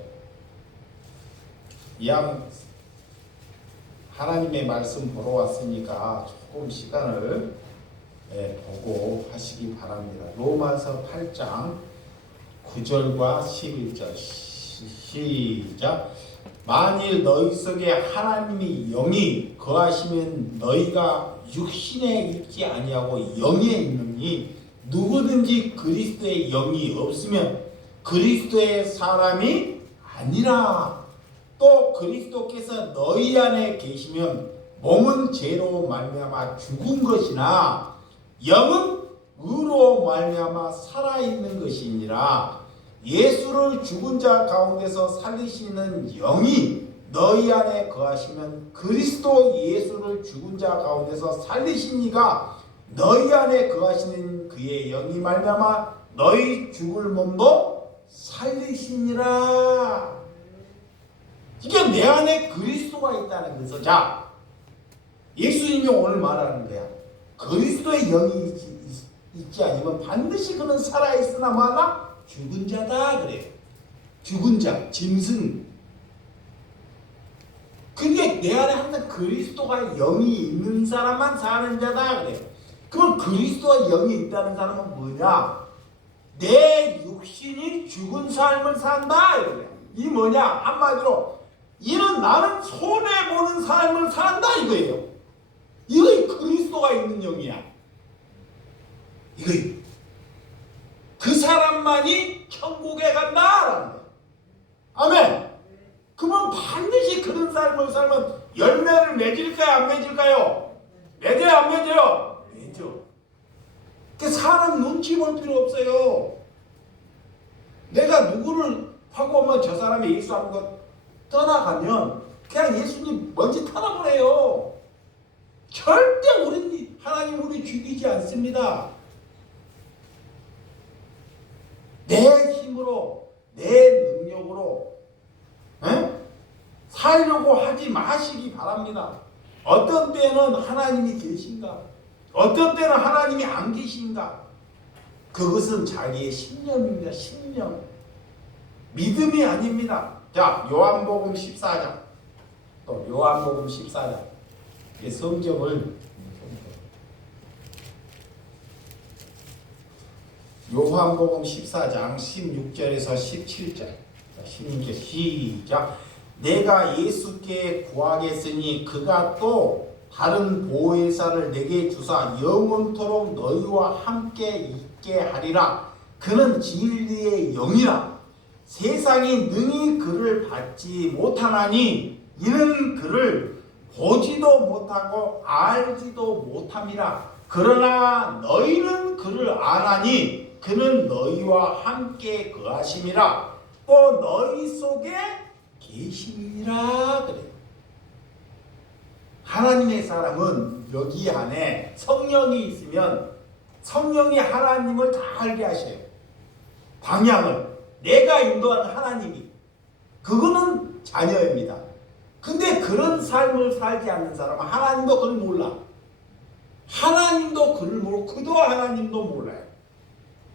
이왕 하나님의 말씀 보러 왔으니까 조금 시간을 보고 하시기 바랍니다. 로마서 8장 9절과 11절 시작. 만일 너희 속에 하나님이 영이 거하시면 너희가 육신에 있지 아니하고 영에 있느니 누구든지 그리스도의 영이 없으면 그리스도의 사람이 아니라. 또 그리스도께서 너희 안에 계시면 몸은 죄로 말미암아 죽은 것이나 영은 의로 말미암아 살아있는 것이니라. 예수를 죽은 자 가운데서 살리시는 영이 너희 안에 거하시면 그리스도 예수를 죽은 자 가운데서 살리시니가 너희 안에 거하시는 그의 영이 말미암아 너희 죽을 몸도 살리시니라. 이게 내 안에 그리스도가 있다는 것은, 자, 예수님이 오늘 말하는 거야. 그리스도의 영이 있지 않으면 반드시 그는 살아있으나 마나 죽은 자다 그래요. 죽은 자, 짐승. 그게 내 안에 항상 그리스도가 영이 있는 사람만 사는 자다 그래요. 그럼 그리스도가 영이 있다는 사람은 뭐냐? 내 육신이 죽은 삶을 산다 이거예요. 이 뭐냐? 한마디로 이는 나는 손해보는 삶을 산다 이거예요. 이거 그리스도가 있는 영이야. 이거 그 사람만이 천국에 간다라는 거예요. 아멘. 그러면 반드시 그런 삶을 살면 열매를 맺을까요? 안 맺을까요? 맺어요? 안 맺어요? 맺어. 그 사람 눈치 볼 필요 없어요. 내가 누구를 하고 오면 저 사람이 예수 안 믿고 떠나가면 그냥 예수님 먼지 타나보래요. 절대 하나님 우리 죽이지 않습니다. 내 힘으로 내 능력으로 살려고 하지 마시기 바랍니다. 어떤 때는 하나님이 계신가? 어떤 때는 하나님이 안 계신가? 그것은 자기의 신념입니다. 신념. 믿음이 아닙니다. 자, 요한복음 14장. 또 요한복음 14장. 이 성경을 요한복음 14장 16절에서 17절. 16절 시작. 내가 예수께 구하겠으니 그가 또 다른 보혜사를 내게 주사 영원토록 너희와 함께 있게 하리라. 그는 진리의 영이라. 세상이 능히 그를 받지 못하나니 이는 그를 보지도 못하고 알지도 못함이라. 그러나 너희는 그를 아나니 그는 너희와 함께 거하심이라. 또 너희 속에 계심이라. 그래요. 하나님의 사람은 여기 안에 성령이 있으면 성령이 하나님을 다 알게 하셔요. 방향을. 내가 인도하는 하나님이. 그거는 자녀입니다. 근데 그런 삶을 살지 않는 사람은 하나님도 그를 몰라. 하나님도 그를 모르고 그도 하나님도 몰라요.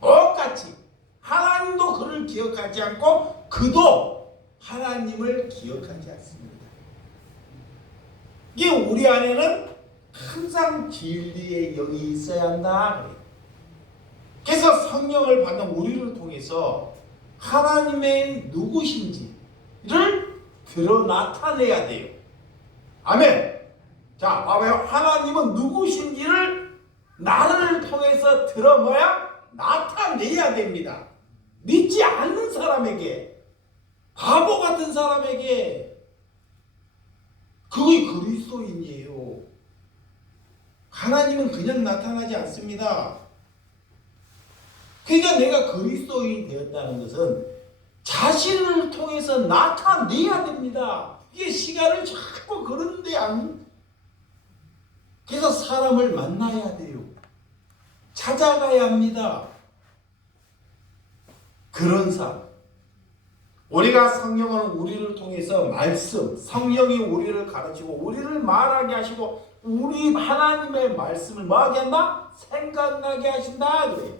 똑같이 하나님도 그를 기억하지 않고 그도 하나님을 기억하지 않습니다. 이게 우리 안에는 항상 진리의 영이 있어야 한다. 그래서 성령을 받는 우리를 통해서 하나님의 누구신지를 드러 나타내야 돼요. 아멘. 자, 봐봐요. 하나님은 누구신지를 나를 통해서 들어 나타내야 됩니다. 믿지 않는 사람에게, 바보 같은 사람에게 그게 그리스도인이에요. 하나님은 그냥 나타나지 않습니다. 그러니까 내가 그리스도인이 되었다는 것은 자신을 통해서 나타내야 됩니다. 이게 시간을 자꾸 그런데 안. 그래서 사람을 만나야 돼요. 찾아가야 합니다. 그런 삶. 우리가 성령은 우리를 통해서 말씀, 성령이 우리를 가르치고 우리를 말하게 하시고 우리 하나님의 말씀을 뭐하게 한다? 생각나게 하신다. 그래요.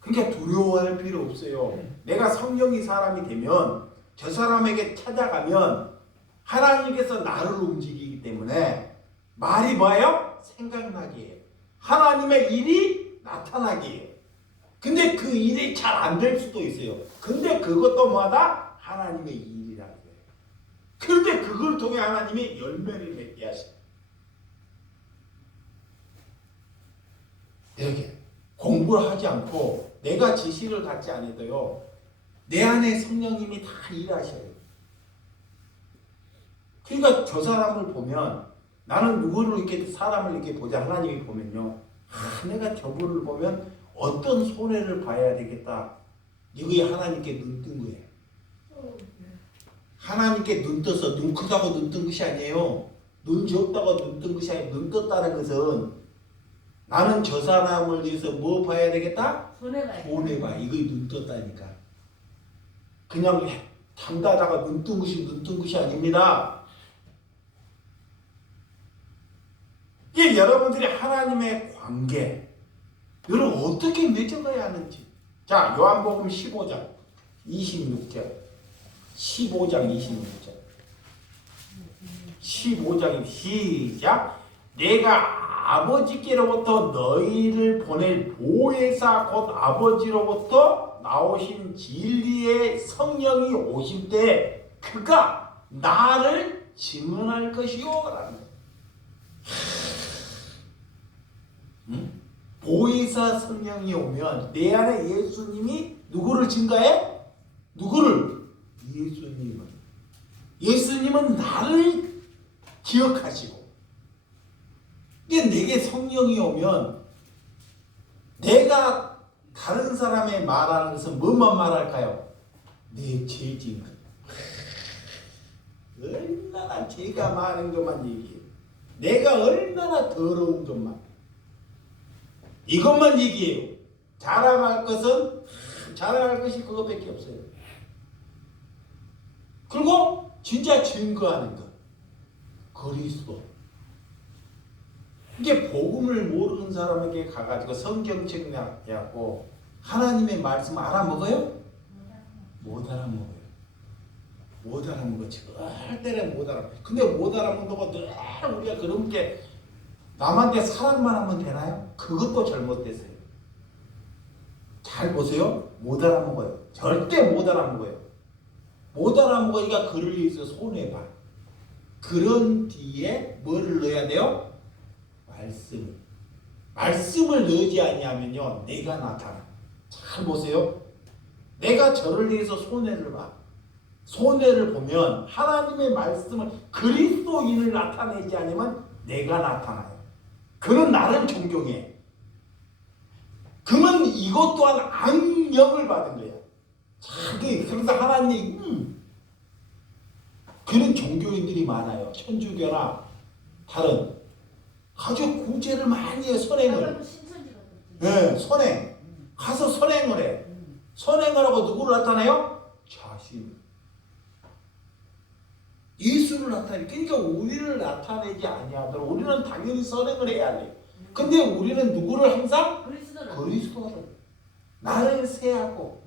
그러니까 두려워할 필요 없어요. 내가 성령이 사람이 되면 저 사람에게 찾아가면 하나님께서 나를 움직이기 때문에 말이 뭐예요? 생각나게 해요. 하나님의 일이 나타나게 해요. 근데 그 일이 잘 안 될 수도 있어요. 근데 그것도 뭐다? 하나님의 일이라는 거예요. 그런데 그걸 통해 하나님이 열매를 맺게 하셔요. 이렇게 공부를 하지 않고 내가 지시를 갖지 않아도요, 내 안에 성령님이 다 일하셔요. 그러니까 저 사람을 보면 나는 누구를 이렇게 사람을 이렇게 보자 하나님이 보면요, 내가 저분을 보면 어떤 손해를 봐야 되겠다. 이게 하나님께 눈 뜬 거예요. 하나님께 눈 떠서 눈 크다고 눈 뜬 것이 아니에요. 눈 적다고 눈 뜬 것이 아니에요. 눈 떴다는 것은 나는 저 사람을 위해서 뭐 봐야 되겠다? 손해봐. 이거 눈 떴다니까. 그냥 담다다가 눈 뜬 것이 아닙니다. 이게 여러분들이 하나님의 관계, 이걸 어떻게 맺어가야 하는지. 자, 요한복음 15장 26절. 15장 26절. 15장이 시작. 내가 아버지께로부터 너희를 보낼 보혜사 곧 아버지로부터 나오신 진리의 성령이 오실 때 그가 나를 증언할 것이요 라는 거예요. 보혜사 성령이 오면 내 안에 예수님이 누구를 증가해? 누구를? 예수님을. 예수님은 나를 기억하시고, 이게 내게 성령이 오면 내가 다른 사람의 말하는 것은 뭐만 말할까요? 내 죄짐. 얼마나 죄가 많은 것만 얘기해. 내가 얼마나 더러운 것만. 이것만 얘기해요. 자랑할 것은 자랑할 것이 그것밖에 없어요. 그리고 진짜 증거하는 것. 그리스도. 이게 복음을 모르는 사람에게 가가지고 성경책 해갖고 하나님의 말씀 알아먹어요? 못 알아먹어요. 못 알아먹어. 절대로 못 알아먹어. 근데 못 알아먹는다고 늘 우리가 그런 게 남한테 사랑만 하면 되나요? 그것도 잘못됐어요. 잘 보세요. 못 알아먹어요. 절대 못 알아먹어요. 못 알아먹으니까 그를 위해서 손해봐. 그런 뒤에 뭐를 넣어야 돼요? 말씀을 넣지 아니하면요 내가 나타나. 잘 보세요. 내가 저를 위해서 손해를 봐. 손해를 보면 하나님의 말씀을 그리스도인을 나타내지 않으면 내가 나타나요. 그는 나를 존경해. 그는 이것 또한 악령을 받은 거야. 그래서 하나님 그런 종교인들이 많아요. 천주교나 다른 아주 구제를 많이 해. 선행을. 네, 선행. 가서 선행을 해. 선행을 하고 누구를 나타내요? 자신. 예수를 나타내. 그러니까 우리를 나타내지 아니하도록 우리는 당연히 선행을 해야 돼. 근데 우리는 누구를 항상? 그리스도를. 나를 세하고.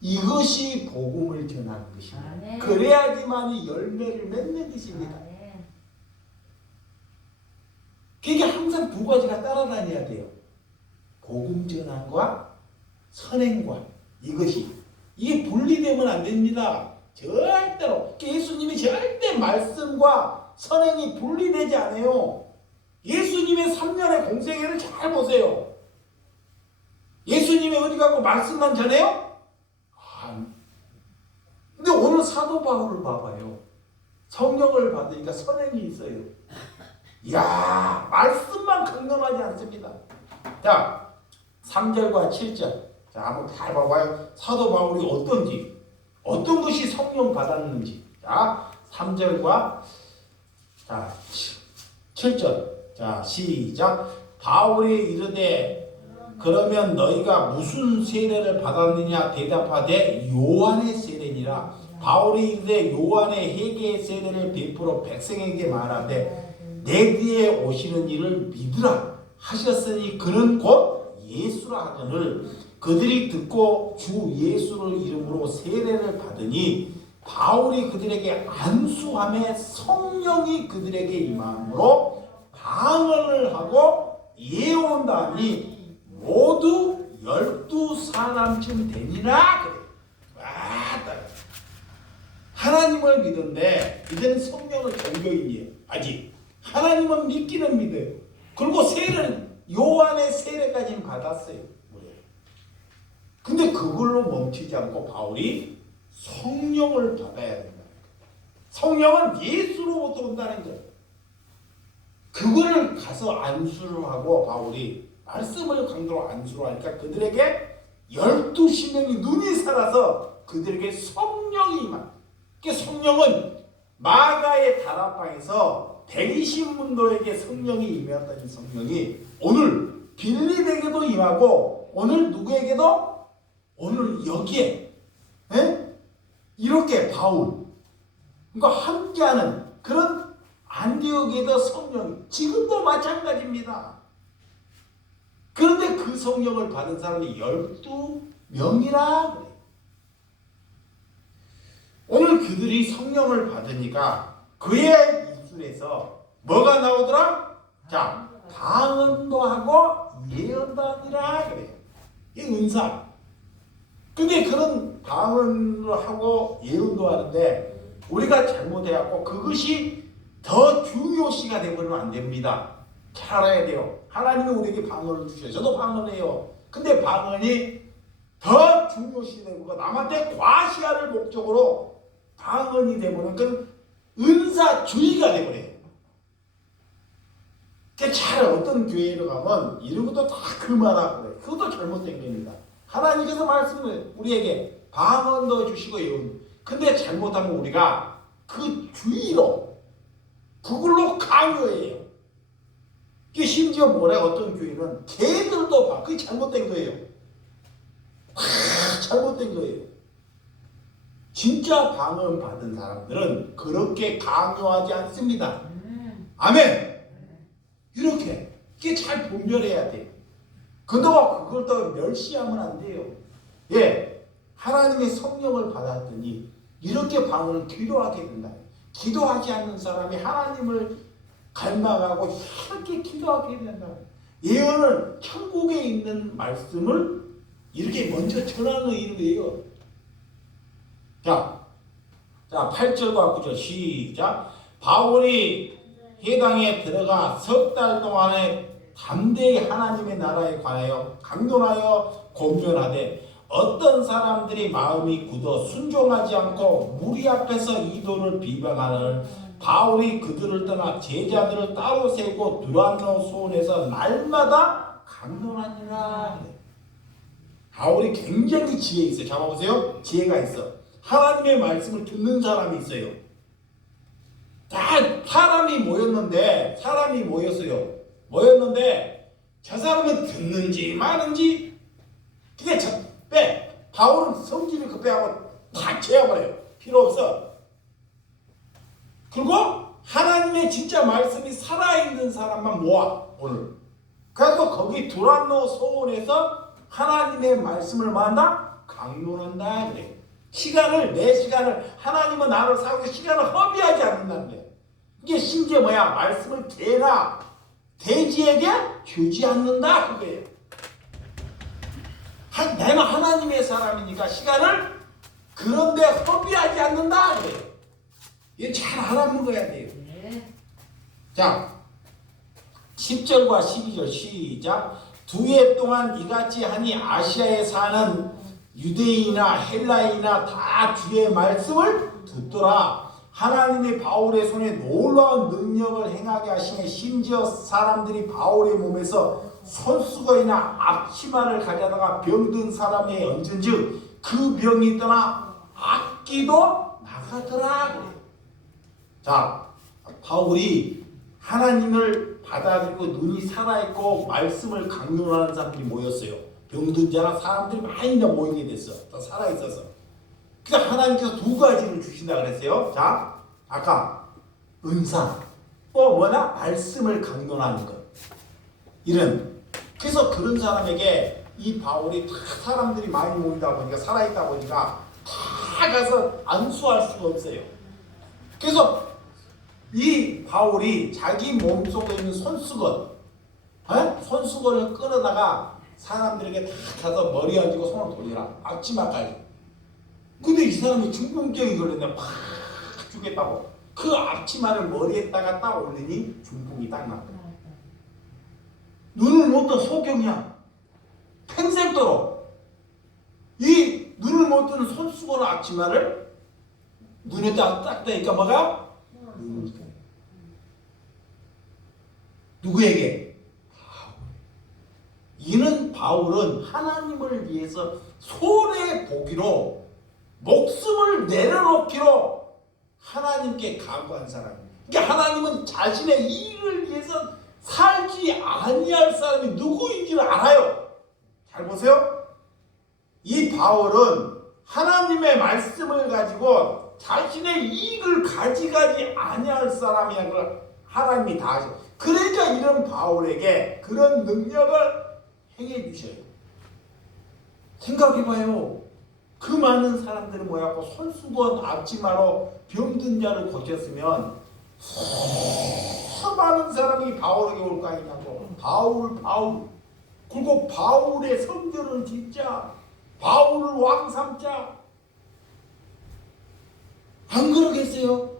이것이 복음을 전하는 것입니다. 그래야지만이 열매를 맺는 것입니다. 그러니까 항상 두 가지가 따라다녀야 돼요. 복음 전환과 선행과 이것이. 이게 분리되면 안 됩니다. 절대로. 예수님이 절대 말씀과 선행이 분리되지 않아요. 예수님의 3년의 공생애를 잘 보세요. 예수님이 어디 가고 말씀만 전해요? 근데 오늘 사도 바울을 봐봐요. 성령을 받으니까 선행이 있어요. 이야, 말씀만 강론하지 않습니다. 자, 3절과 7절. 자, 한번 잘 봐봐요. 사도 바울이 어떤 것이 성령 받았는지. 자, 3절과 자, 7절. 자, 시작. 바울이 이르되 그러면 너희가 무슨 세례를 받았느냐 대답하되 요한의 세례니라. 바울이 이르되 요한의 회개의 세례를 베풀어 백성에게 말하되 내 뒤에 오시는 이를 믿으라 하셨으니 그는 곧 예수라 하거늘 그들이 듣고 주 예수를 이름으로 세례를 받으니 바울이 그들에게 안수함에 성령이 그들에게 임함으로 방언을 하고 예언하니 모두 12사람쯤 되니라 그래. 맞다. 하나님을 믿는데 이제는 성령을 종교인이에요. 아직 하나님은 믿기는 믿어요. 그리고 세례는 요한의 세례까지는 받았어요. 근데 그걸로 멈추지 않고 바울이 성령을 받아야 된다. 성령은 예수로부터 온다는 거예요. 그거를 가서 안수를 하고 바울이 말씀을 강도로 안수로 하니까 그들에게 12신명이 눈이 살아서 그들에게 성령이 임한. 그러니까 성령은 마가의 다락방에서 120문도에게 성령이 임하던 성령이 오늘 빌립에게도 임하고 오늘 누구에게도 오늘 여기에 이렇게 바울 그러니까 함께하는 그런 안디옥에도 성령 지금도 마찬가지입니다. 그런데 그 성령을 받은 사람이 12명이라 그래요. 오늘 그들이 성령을 받으니까 그의 입술에서 뭐가 나오더라? 자, 방언도 하고 예언도 하니라 그래요. 이 은사. 근데 그런 방언도 하고 예언도 하는데 우리가 잘못해갖고 그것이 더 중요시가 되면 안 됩니다. 잘 알아야 돼요. 하나님이 우리에게 방언을 주셔요. 저도 방언해요. 근데 방언이 더 중요시 되고 남한테 과시할 목적으로 방언이 되면 그 은사주의가 되버려요. 잘 어떤 교회로 가면 이런 것도 다 그 말하고 그래요. 그것도 잘못된 겁니다. 하나님께서 말씀을 우리에게 방언도 주시고 예언. 근데 잘못하면 우리가 그 주의로 그걸로 강요해요. 심지어 뭐래 어떤 교회는 개들도 봐. 그게 잘못된 거예요. 잘못된 거예요. 진짜 방언 받은 사람들은 그렇게 강요하지 않습니다. 아멘. 이렇게 이게 잘 분별해야 돼요. 그동안 그걸 또 멸시하면 안 돼요. 예, 하나님의 성령을 받았더니 이렇게 방언을 기도하게 된다. 기도하지 않는 사람이 하나님을 갈망하고 이렇게 기도하게 된다. 예언은 천국에 있는 말씀을 이렇게 먼저 전하는 이름이에요. 자 8절과 9절 시작. 바울이 해당에 들어가 석 달 동안에 담대히 하나님의 나라에 관하여 강론하여 권면하되 어떤 사람들이 마음이 굳어 순종하지 않고 무리 앞에서 이도를 비방하는 바울이 그들을 떠나 제자들을 따로 세우고 두란노 소원에서 날마다 강론하니라. 바울이 굉장히 지혜 있어요. 잡아보세요. 지혜가 있어. 하나님의 말씀을 듣는 사람이 있어요. 다 사람이 모였어요. 모였는데 저 사람은 듣는지 마는지 그게 바울은 성질이 급해하고 다 제어버려요. 필요 없어. 그리고 하나님의 진짜 말씀이 살아있는 사람만 모아 오늘. 그래서 거기 두란노 소원에서 하나님의 말씀을 만나 강론한다 그래. 내 시간을 하나님은 나를 사용해 시간을 허비하지 않는다는데 이게 심지어 말씀을 개나 돼지에게 주지 않는다 그거예요. 내가 하나님의 사람이니까 시간을 그런데 허비하지 않는다 그래요. 이거 잘 알아먹어야 돼요. 자 10절과 12절 시작. 2해 동안 이같이 하니 아시아에 사는 유대인이나 헬라인이나 다 주의 말씀을 듣더라. 하나님이 바울의 손에 놀라운 능력을 행하게 하시며 심지어 사람들이 바울의 몸에서 손수건이나 앞치마를 가져다가 병든 사람에 얹은즉 그 병이 떠나 악기도 나가더라. 그래. 자, 바울이 하나님을 받아들이고 눈이 살아있고 말씀을 강론하는 사람들이 모였어요. 병든 자나 사람들이 많이 모이게 됐어. 다 살아있어서. 그러니까 하나님께서 2가지를 주신다 그랬어요. 자, 아까 은사, 또 말씀을 강론하는 것. 그래서 그런 사람에게 이 바울이 다 사람들이 많이 모이다 보니까 살아있다 보니까 다 가서 안수할 수가 없어요. 그래서 이 바울이 자기 몸속에 있는 손수건을 끌어다가 사람들에게 다 가서 머리 얹고 손을 돌리라. 앞치마까지. 근데 이 사람이 중풍병이 걸렸네. 팍 죽겠다고. 그 앞치마를 머리에다가 딱 올리니 중풍이 딱 났다. 눈을 못 떠 소경이야. 평생도록 이 눈을 못 뜨는 손수건 앞치마를 눈에다 딱 대니까 뭐가? 누구에게? 이는 바울은 하나님을 위해서 손해보기로 목숨을 내려놓기로 하나님께 각오한 사람이에요. 그러니까 하나님은 자신의 일을 위해서 살지 아니할 사람이 누구인지를 알아요. 잘 보세요. 이 바울은 하나님의 말씀을 가지고 자신의 이익을 가져가지 아니할 사람이야. 걸 하나님이 다 아셔. 그러니까 이런 바울에게 그런 능력을 행해 주셔요. 생각해봐요. 그 많은 사람들이 모였고 손수건 앞치마로 병든 자를 고쳤으면 수많은 사람이 바울에게 올 거 아니냐고. 바울. 그리고 바울의 성전을 짓자. 바울을 왕 삼자. 안 그러겠어요?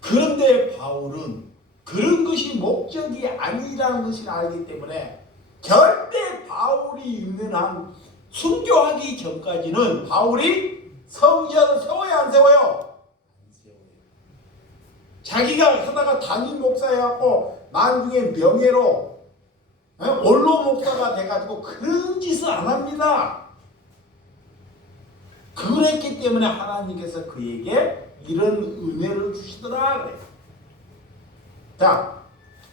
그런데 바울은 그런 것이 목적이 아니라는 것을 알기 때문에 절대 바울이 있는 한 순교하기 전까지는 바울이 성전을 세워야 안 세워요? 안 세워요. 자기가 하다가 담임 목사해갖고 나중에 명예로 원로 목사가 돼가지고 그런 짓을 안 합니다. 그랬기 때문에 하나님께서 그에게 이런 은혜를 주시더라 그래요. 자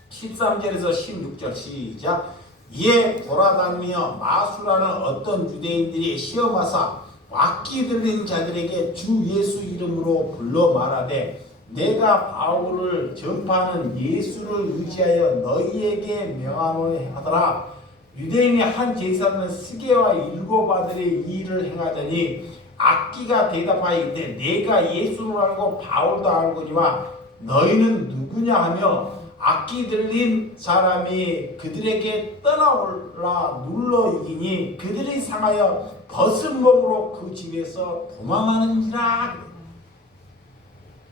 13절에서 16절 시작. 이에 돌아다니며 마수라는 어떤 유대인들이 시험하사 악기 들린 자들에게 주 예수 이름으로 불러 말하되 내가 바울을 전파하는 예수를 의지하여 너희에게 명하노니 하더라. 유대인의 한 제사는 스게와 7 아들이 이 일을 행하더니 악기가 대답하여 이르되 내가 예수를 알고 바울도 알고니와 너희는 누구냐 하며 악기 들린 사람이 그들에게 떠나올라 눌러 이기니 그들이 상하여 벗은 몸으로 그 집에서 도망하는지라.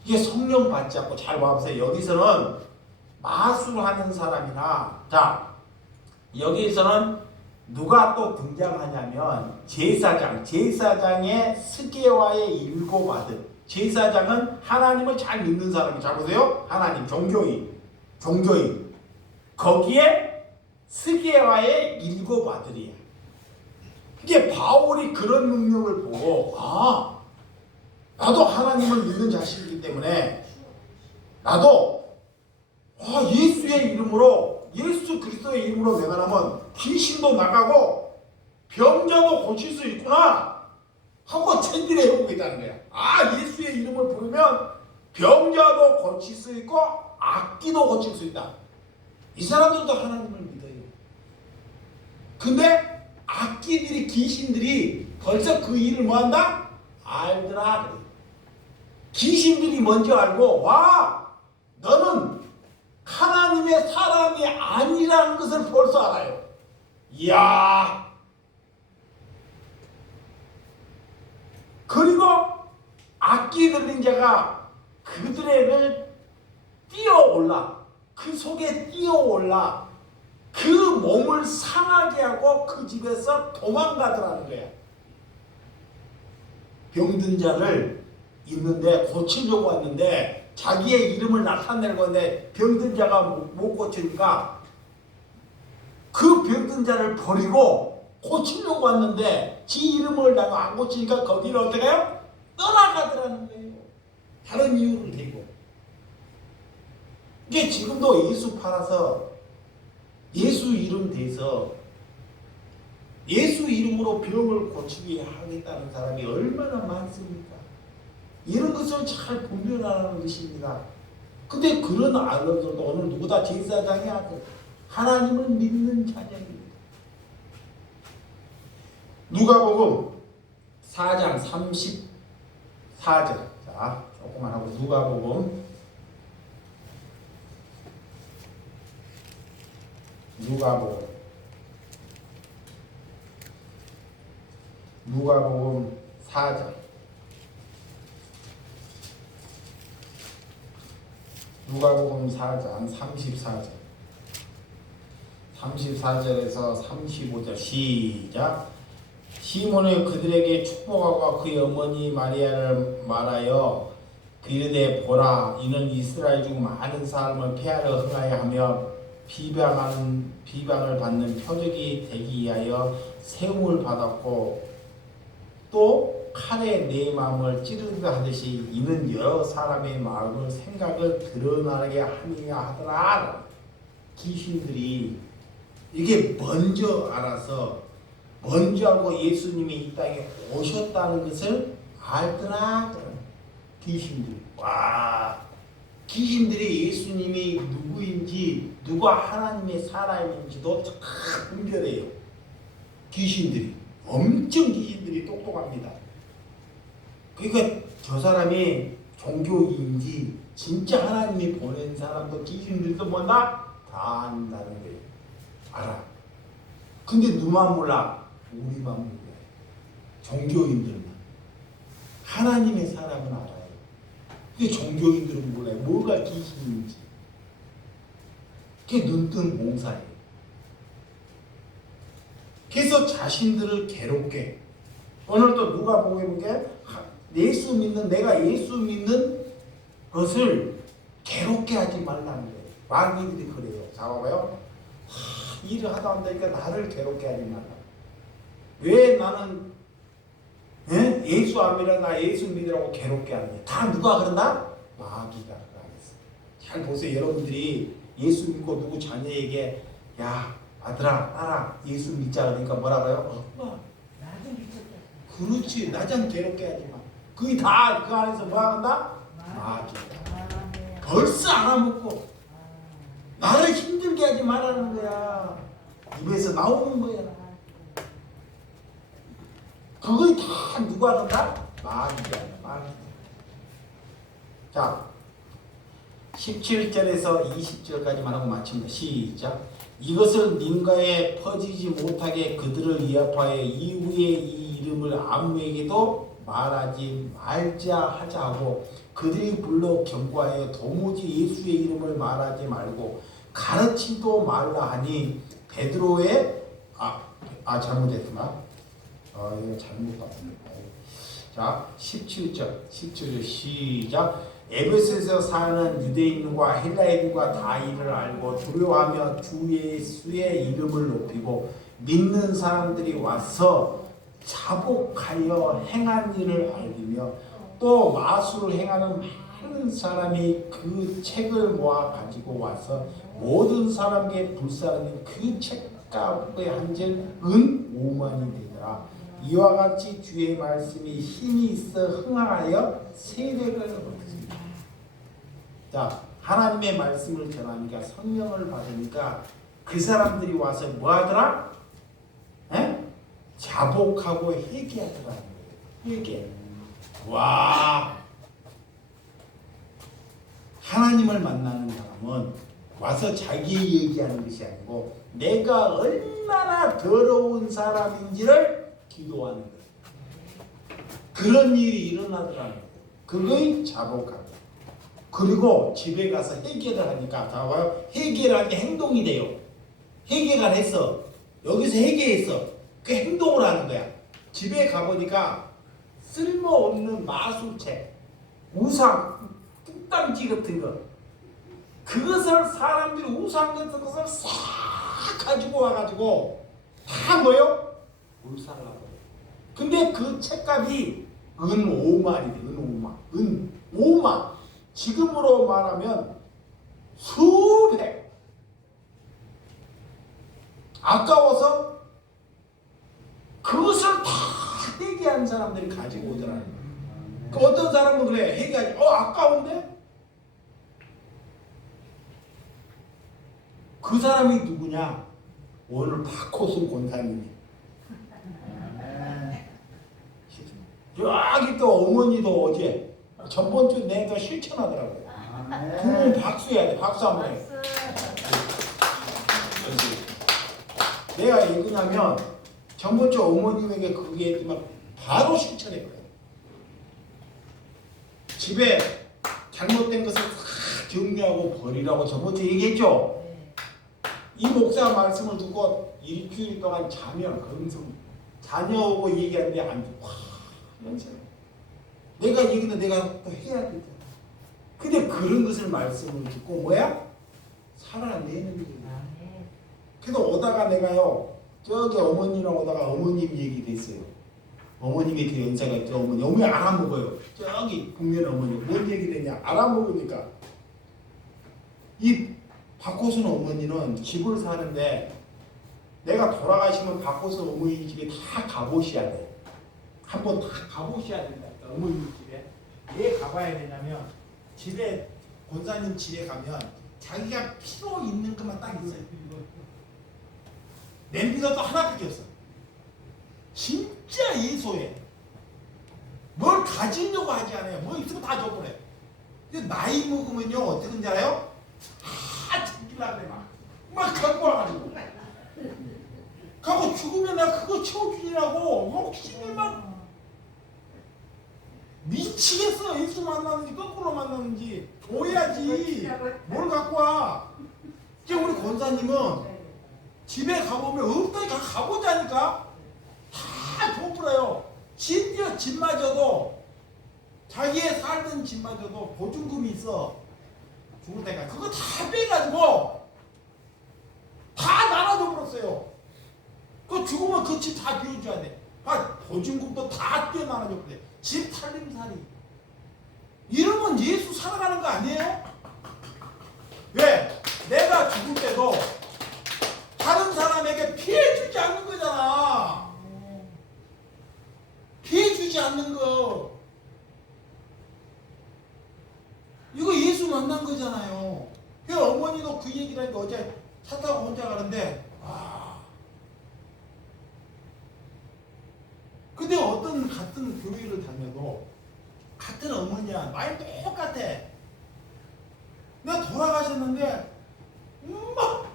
이게 성령 받지 않고 잘 봐보세요. 여기서는 마술하는 사람이나, 자 여기서는 누가 또 등장하냐면 제사장의 스게와의 일곱 아들. 제사장은 하나님을 잘 믿는 사람이, 잘 보세요. 하나님 종교인 거기에 스게와의 일곱 아들이야. 이게 바울이 그런 능력을 보고, 나도 하나님을 믿는 자식이기 때문에 나도 예수의 이름으로, 예수 그리스도의 이름으로 내가 나면 귀신도 나가고 병자도 고칠 수 있구나 하고 체질에 해보고 있다는 거야. 예수의 이름을 부르면 병자도 고칠 수 있고 악기도 고칠 수 있다. 이 사람들도 하나님을 믿어요. 근데 악기들이, 귀신들이 벌써 그 일을 뭐한다? 알더라. 귀신들이 먼저 알고, 너는 하나님의 사람이 아니라는 것을 벌써 알아요. 이야. 그리고 악기 들린 자가 그들을 뛰어올라, 그 속에 뛰어올라 그 몸을 상하게 하고 그 집에서 도망가더라는 거야. 병든 자를 있는데 고치려고 왔는데 자기의 이름을 나타내려고 했는데 병든 자가 못 고치니까 그 병든 자를 버리고 고치려고 왔는데 지 이름을 안 고치니까 거기를 어떻게 해요? 떠나가더라는 거예요. 다른 이유를 대고. 이게 지금도 예수 팔아서 예수 이름 대서 예수 이름으로 병을 고치게 하겠다는 사람이 얼마나 많습니까? 이런 것을 잘 분별하는 것입니다. 근데 그런 아들들도 오늘 누구다? 제사장의 아들, 하나님을 믿는 자녀입니다. 누가복음 4장 34절. 자, 조금만 하고 누가복음 4장. 누가복음 4장 34절. 34절에서 35절 시작. 시몬이 그들에게 축복하고 그의 어머니 마리아를 말하여 그이르되 보라, 이는 이스라엘 중 많은 사람을 폐하려 흥하여 하며 비방을 받는 표적이 되기 위하여 세움을 받았고 또 칼에 내 마음을 찌르다 하듯이 이는 여러 사람의 마음을 생각을 드러나게 하느냐 하더라. 귀신들이 이게 먼저 알아서 먼저 알고 예수님이 이 땅에 오셨다는 것을 알더라. 귀신들이. 귀신들이 예수님이 누구인지, 누가 하나님의 사람인지도 다 분별해요. 귀신들이. 엄청 귀신들이 똑똑합니다. 그러니까 저 사람이 종교인지 진짜 하나님이 보낸 사람도 귀신들도 뭐다? 다 안다는 거예요. 알아. 근데 누만 몰라? 우리만 몰라요. 종교인들만. 하나님의 사람은 알아요. 근데 종교인들은 몰라요. 뭐가 귀신인지. 그게 눈뜬 몽사예요. 그래서 자신들을 괴롭게. 오늘 또 누가 보게 예수 믿는, 내가 예수 믿는 것을 괴롭게 하지 말라는 거예요. 마귀들이 그래요. 잡아봐요. 일을 하다 보니까 나를 괴롭게 하지 말라. 왜 나는 예수 안 믿어, 나 예수 믿으라고 괴롭게 하느냐. 다 누가 그런다? 마귀가 그러겠어. 잘 보세요. 여러분들이 예수 믿고 누구 자녀에게 야 아들아 딸아 예수 믿자 그러니까 뭐라고요? 그렇지. 나 좀 괴롭게 하지 마. 그게 다 그 안에서 뭐 한다? 마귀다. 벌써 알아먹고 나를 힘들게 하지 말라는 거야. 입에서 나오는 거야. 그걸 다 누가 한다? 마귀야. 마귀. 자, 17절에서 20절까지만 하고 마칩니다. 시작. 이것을 민가에 퍼지지 못하게 그들을 위협하여 이후에 이 이름을 아무에게도 말하지 말자 하자 하고 그들이 불러 경고하여 도무지 예수의 이름을 말하지 말고 가르치도 말라 하니 베드로의 잘못했구나. 이거 잘못 봤습니다. 자, 17절 시작. 에베소에서 사는 유대인과 헬라인과 다 이를 알고 두려워하며 주 예수의 이름을 높이고 믿는 사람들이 와서 자복하여 행한 일을 알리며 또 마술을 행하는 많은 사람이 그 책을 모아 가지고 와서 모든 사람에게 불사르는 그 책값의 한절 은 5만이 되더라. 이와 같이 주의 말씀이 힘이 있어 흥하여 세력을 얻습니다. 자, 하나님의 말씀을 전하니까 성령을 받으니까 그 사람들이 와서 뭐 하더라? 자복하고 회개하더라는 거예요. 회개. 와, 하나님을 만나는 사람은 와서 자기 얘기하는 것이 아니고 내가 얼마나 더러운 사람인지를 기도하는 거예요. 그런 일이 일어나더라는 거예요. 그거의 자복하고. 그리고 집에 가서 회개를 하니까 다 와요. 회개라는 게 행동이 돼요. 회개가 했어. 여기서 회개했어. 그 행동을 하는 거야. 집에 가보니까 쓸모없는 마술책, 우상, 뚝딱지 같은 거, 그것을 사람들이 우상 같은 것을 싹 가지고 와가지고 다 뭐요? 물살을 하고. 근데 그 책값이 은 5만이 돼. 은 5만. 지금으로 말하면 수백. 아까워서 그것을 다 회개한 사람들이 가지고 오더라는 거예요. 어떤 사람은 그래. 회개하지. 아까운데? 그 사람이 누구냐? 오늘 박호순 권사님이. 여기 또 어머니도 어제 전번 주 내가 실천하더라고요. 두 분 박수해야 돼. 박수 한번 해. 내가 읽으냐면 전번 주 어머님에게 그게 했지만 바로 실천했거든. 집에 잘못된 것을 다 정리하고 버리라고 전번 주 얘기했죠. 이 목사 말씀을 듣고 일주일 동안 자면 금성 자녀 오고 얘기하는데 안 듣고 내가 얘기는 내가 또 해야 되잖아. 근데 그런 것을 말씀을 듣고 뭐야? 살아내는 거야. 그래서 오다가 내가요 저기 어머니랑 오다가 어머님 얘기 됐어요. 어머님이 그 연세가 있죠. 어머니 알아먹어요. 저기 국민 어머니 뭔 얘기를 했냐 알아먹으니까 이 박호순 어머니는 집을 사는데 내가 돌아가시면 박호순 어머니 집에 다 가보셔야 돼. 한번 다 가보셔야 된다. 어머니 집에 왜 가봐야 되냐면 집에 권사님 집에 가면 자기가 필요 있는 것만 딱 있어요. 냄비가 또 하나밖에 없어. 진짜 예소해. 뭘 가지려고 하지 않아요. 뭐 있으면 다 줘버려. 근데 나이 먹으면요 어떻게 알아요? 챙기려고 그래 막 갖고 와가지고 가고 죽으면 나 그거 채워주니라고 욕심이 막 미치겠어. 예수 만나는지 거꾸로 만나는지 오해하지. 뭘 갖고 와. 이제 우리 권사님은 집에 가보면 없다니까 가보자니까 다 줘버려요. 심지어 집마저도 자기의 살던 집마저도 보증금이 있어. 죽을 때까지 그거 다 빼가지고 다 나눠줘 버렸어요. 그 죽으면 그 집 다 비워줘야 돼. 보증금도 다 떼어나눠줘 버려. 집 살림살이. 이러면 예수 살아가는 거 아니에요? 왜? 내가 죽을 때도 다른 사람에게 피해 주지 않는 거잖아. 피해 주지 않는 거. 이거 예수 만난 거잖아요. 그 어머니도 그 얘기를 하니까 어제 차 타고 혼자 가는데 근데 어떤 같은 교회를 다녀도 같은 어머니야. 말 똑같아. 내가 돌아가셨는데 막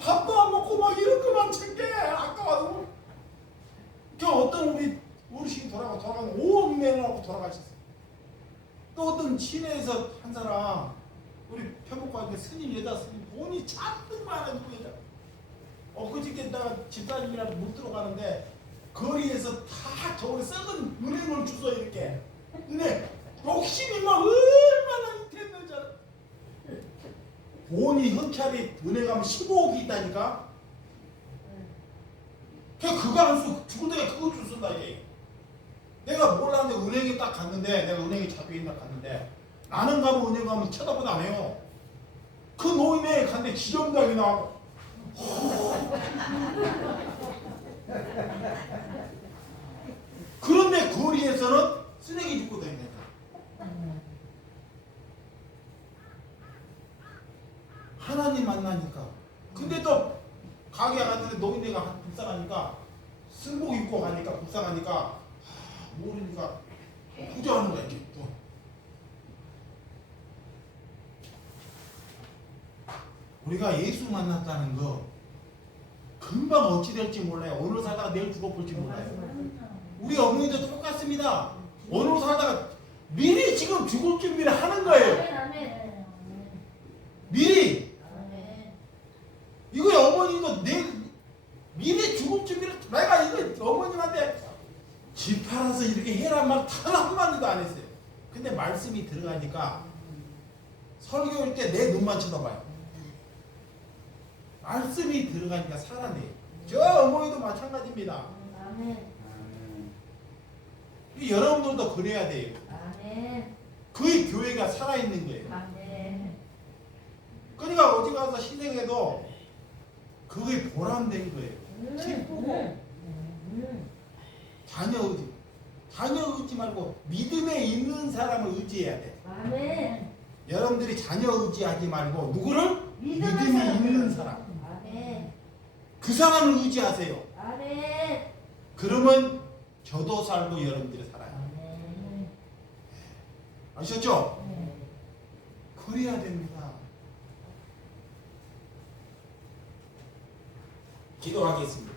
밥도 안 먹고 막 이렇게만 챙겨. 아까워서. 그 어떤 우리 어르신이 돌아가면 5억 내라고 돌아가셨어요. 또 어떤 시내에서 한 사람 우리 편목과한테 스님 여자 스님 돈이 잔뜩 많은 거예요. 그저께 나 집사님이랑 못 들어가는데 거리에서 다 저번에 썩은 은행을 주소 이렇게. 근데 욕심이 막 얼마나 됐는지 알아. 돈이 현찰이 은행 가면 15억이 있다니까. 그거 안 쓰고 죽을 때가 그거 줄 쓴다 이게. 내가 몰랐는데 은행에 딱 갔는데 내가 은행에 잡혀있나 갔는데 나는 가면 은행 가면 쳐다보도 안 해요. 그 노인에 갔는데 지점장이 나와고 그런데 거리에서는 쓰레기 줍고 다닌다. 하나님 만나니까. 근데 또 가게 갔는데 노인네가 불쌍하니까 승복 입고 가니까 불쌍하니까 모르니까 구제하는 거야 이렇게. 우리가 예수 만났다는 거 금방 어찌 될지 몰라요. 오늘 살다가 내일 죽어볼지 몰라요. 우리 어머니도 똑같습니다. 오늘 살다가 미리 지금 죽을 준비를 하는 거예요. 미리. 이거 어머니도 미리 죽을 준비를. 내가 이거 어머님한테 집 팔아서 이렇게 해란 말 단 한마디도 안 했어요. 근데 말씀이 들어가니까 설교할 때 내 눈만 쳐다봐요. 말씀이 들어가니까 살아내요. 저 어머니도 마찬가지입니다. 여러분들도 그래야 돼요. 그 교회가 살아있는 거예요. 그러니까 어디 가서 희생해도 그게 보람된 거예요. 기쁘고. 자녀 의지 말고 믿음에 있는 사람을 의지해야 돼. 여러분들이 자녀 의지하지 말고 누구를? 믿음이 있는 사람. 그 사람을 의지하세요. 그러면 저도 살고 여러분들이 살아요. 아셨죠? 그래야 됩니다. 기도하겠습니다.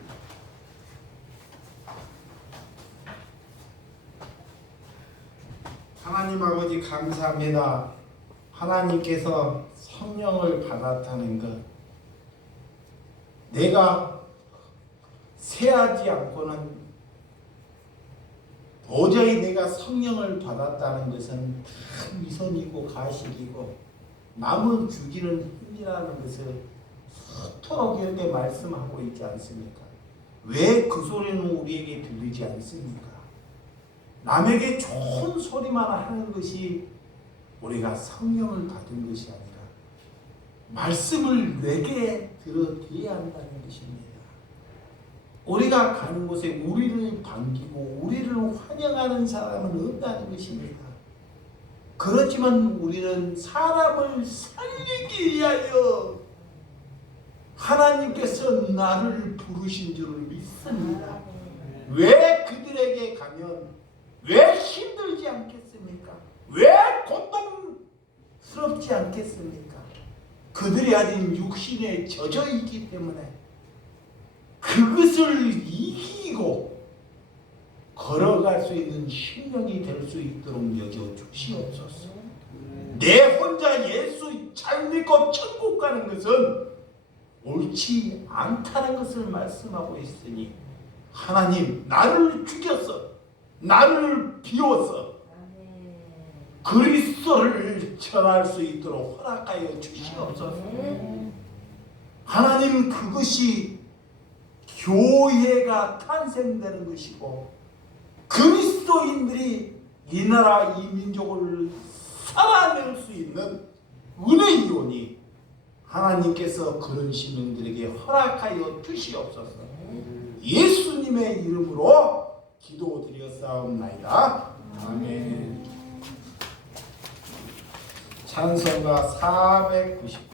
하나님 아버지 감사합니다. 하나님께서 성령을 받았다는 것, 내가 세하지 않고는 도저히 내가 성령을 받았다는 것은 다 미선이고 가식이고 남을 죽이는 힘이라는 것을 수토록 이렇게 말씀하고 있지 않습니까? 왜 그 소리는 우리에게 들리지 않습니까? 남에게 좋은 소리만 하는 것이 우리가 성령을 받은 것이 아니라 말씀을 내게 들어드려야 한다는 것입니다. 우리가 가는 곳에 우리를 반기고 우리를 환영하는 사람은 없다는 것입니다. 그렇지만 우리는 사람을 살리기 위하여 하나님께서 나를 부르신 줄을 믿습니다. 왜 그들에게 가면 왜 힘들지 않겠습니까? 왜 고통스럽지 않겠습니까? 그들이 아직 육신에 젖어 있기 때문에 그것을 이기고 걸어갈 수 있는 심령이 될 수 있도록 여겨 주시옵소서. 내 혼자 예수 잘 믿고 천국 가는 것은 옳지 않다는 것을 말씀하고 있으니 하나님 나를 죽였어. 나를 비워서 그리스도를 전할 수 있도록 허락하여 주시옵소서. 하나님 그것이 교회가 탄생되는 것이고 그리스도인들이 이 나라 이 민족을 살아낼 수 있는 은혜이오니 하나님께서 그런 시민들에게 허락하여 주시옵소서. 예수님의 이름으로 기도드렸사옵나이다. 아멘. 찬송가 490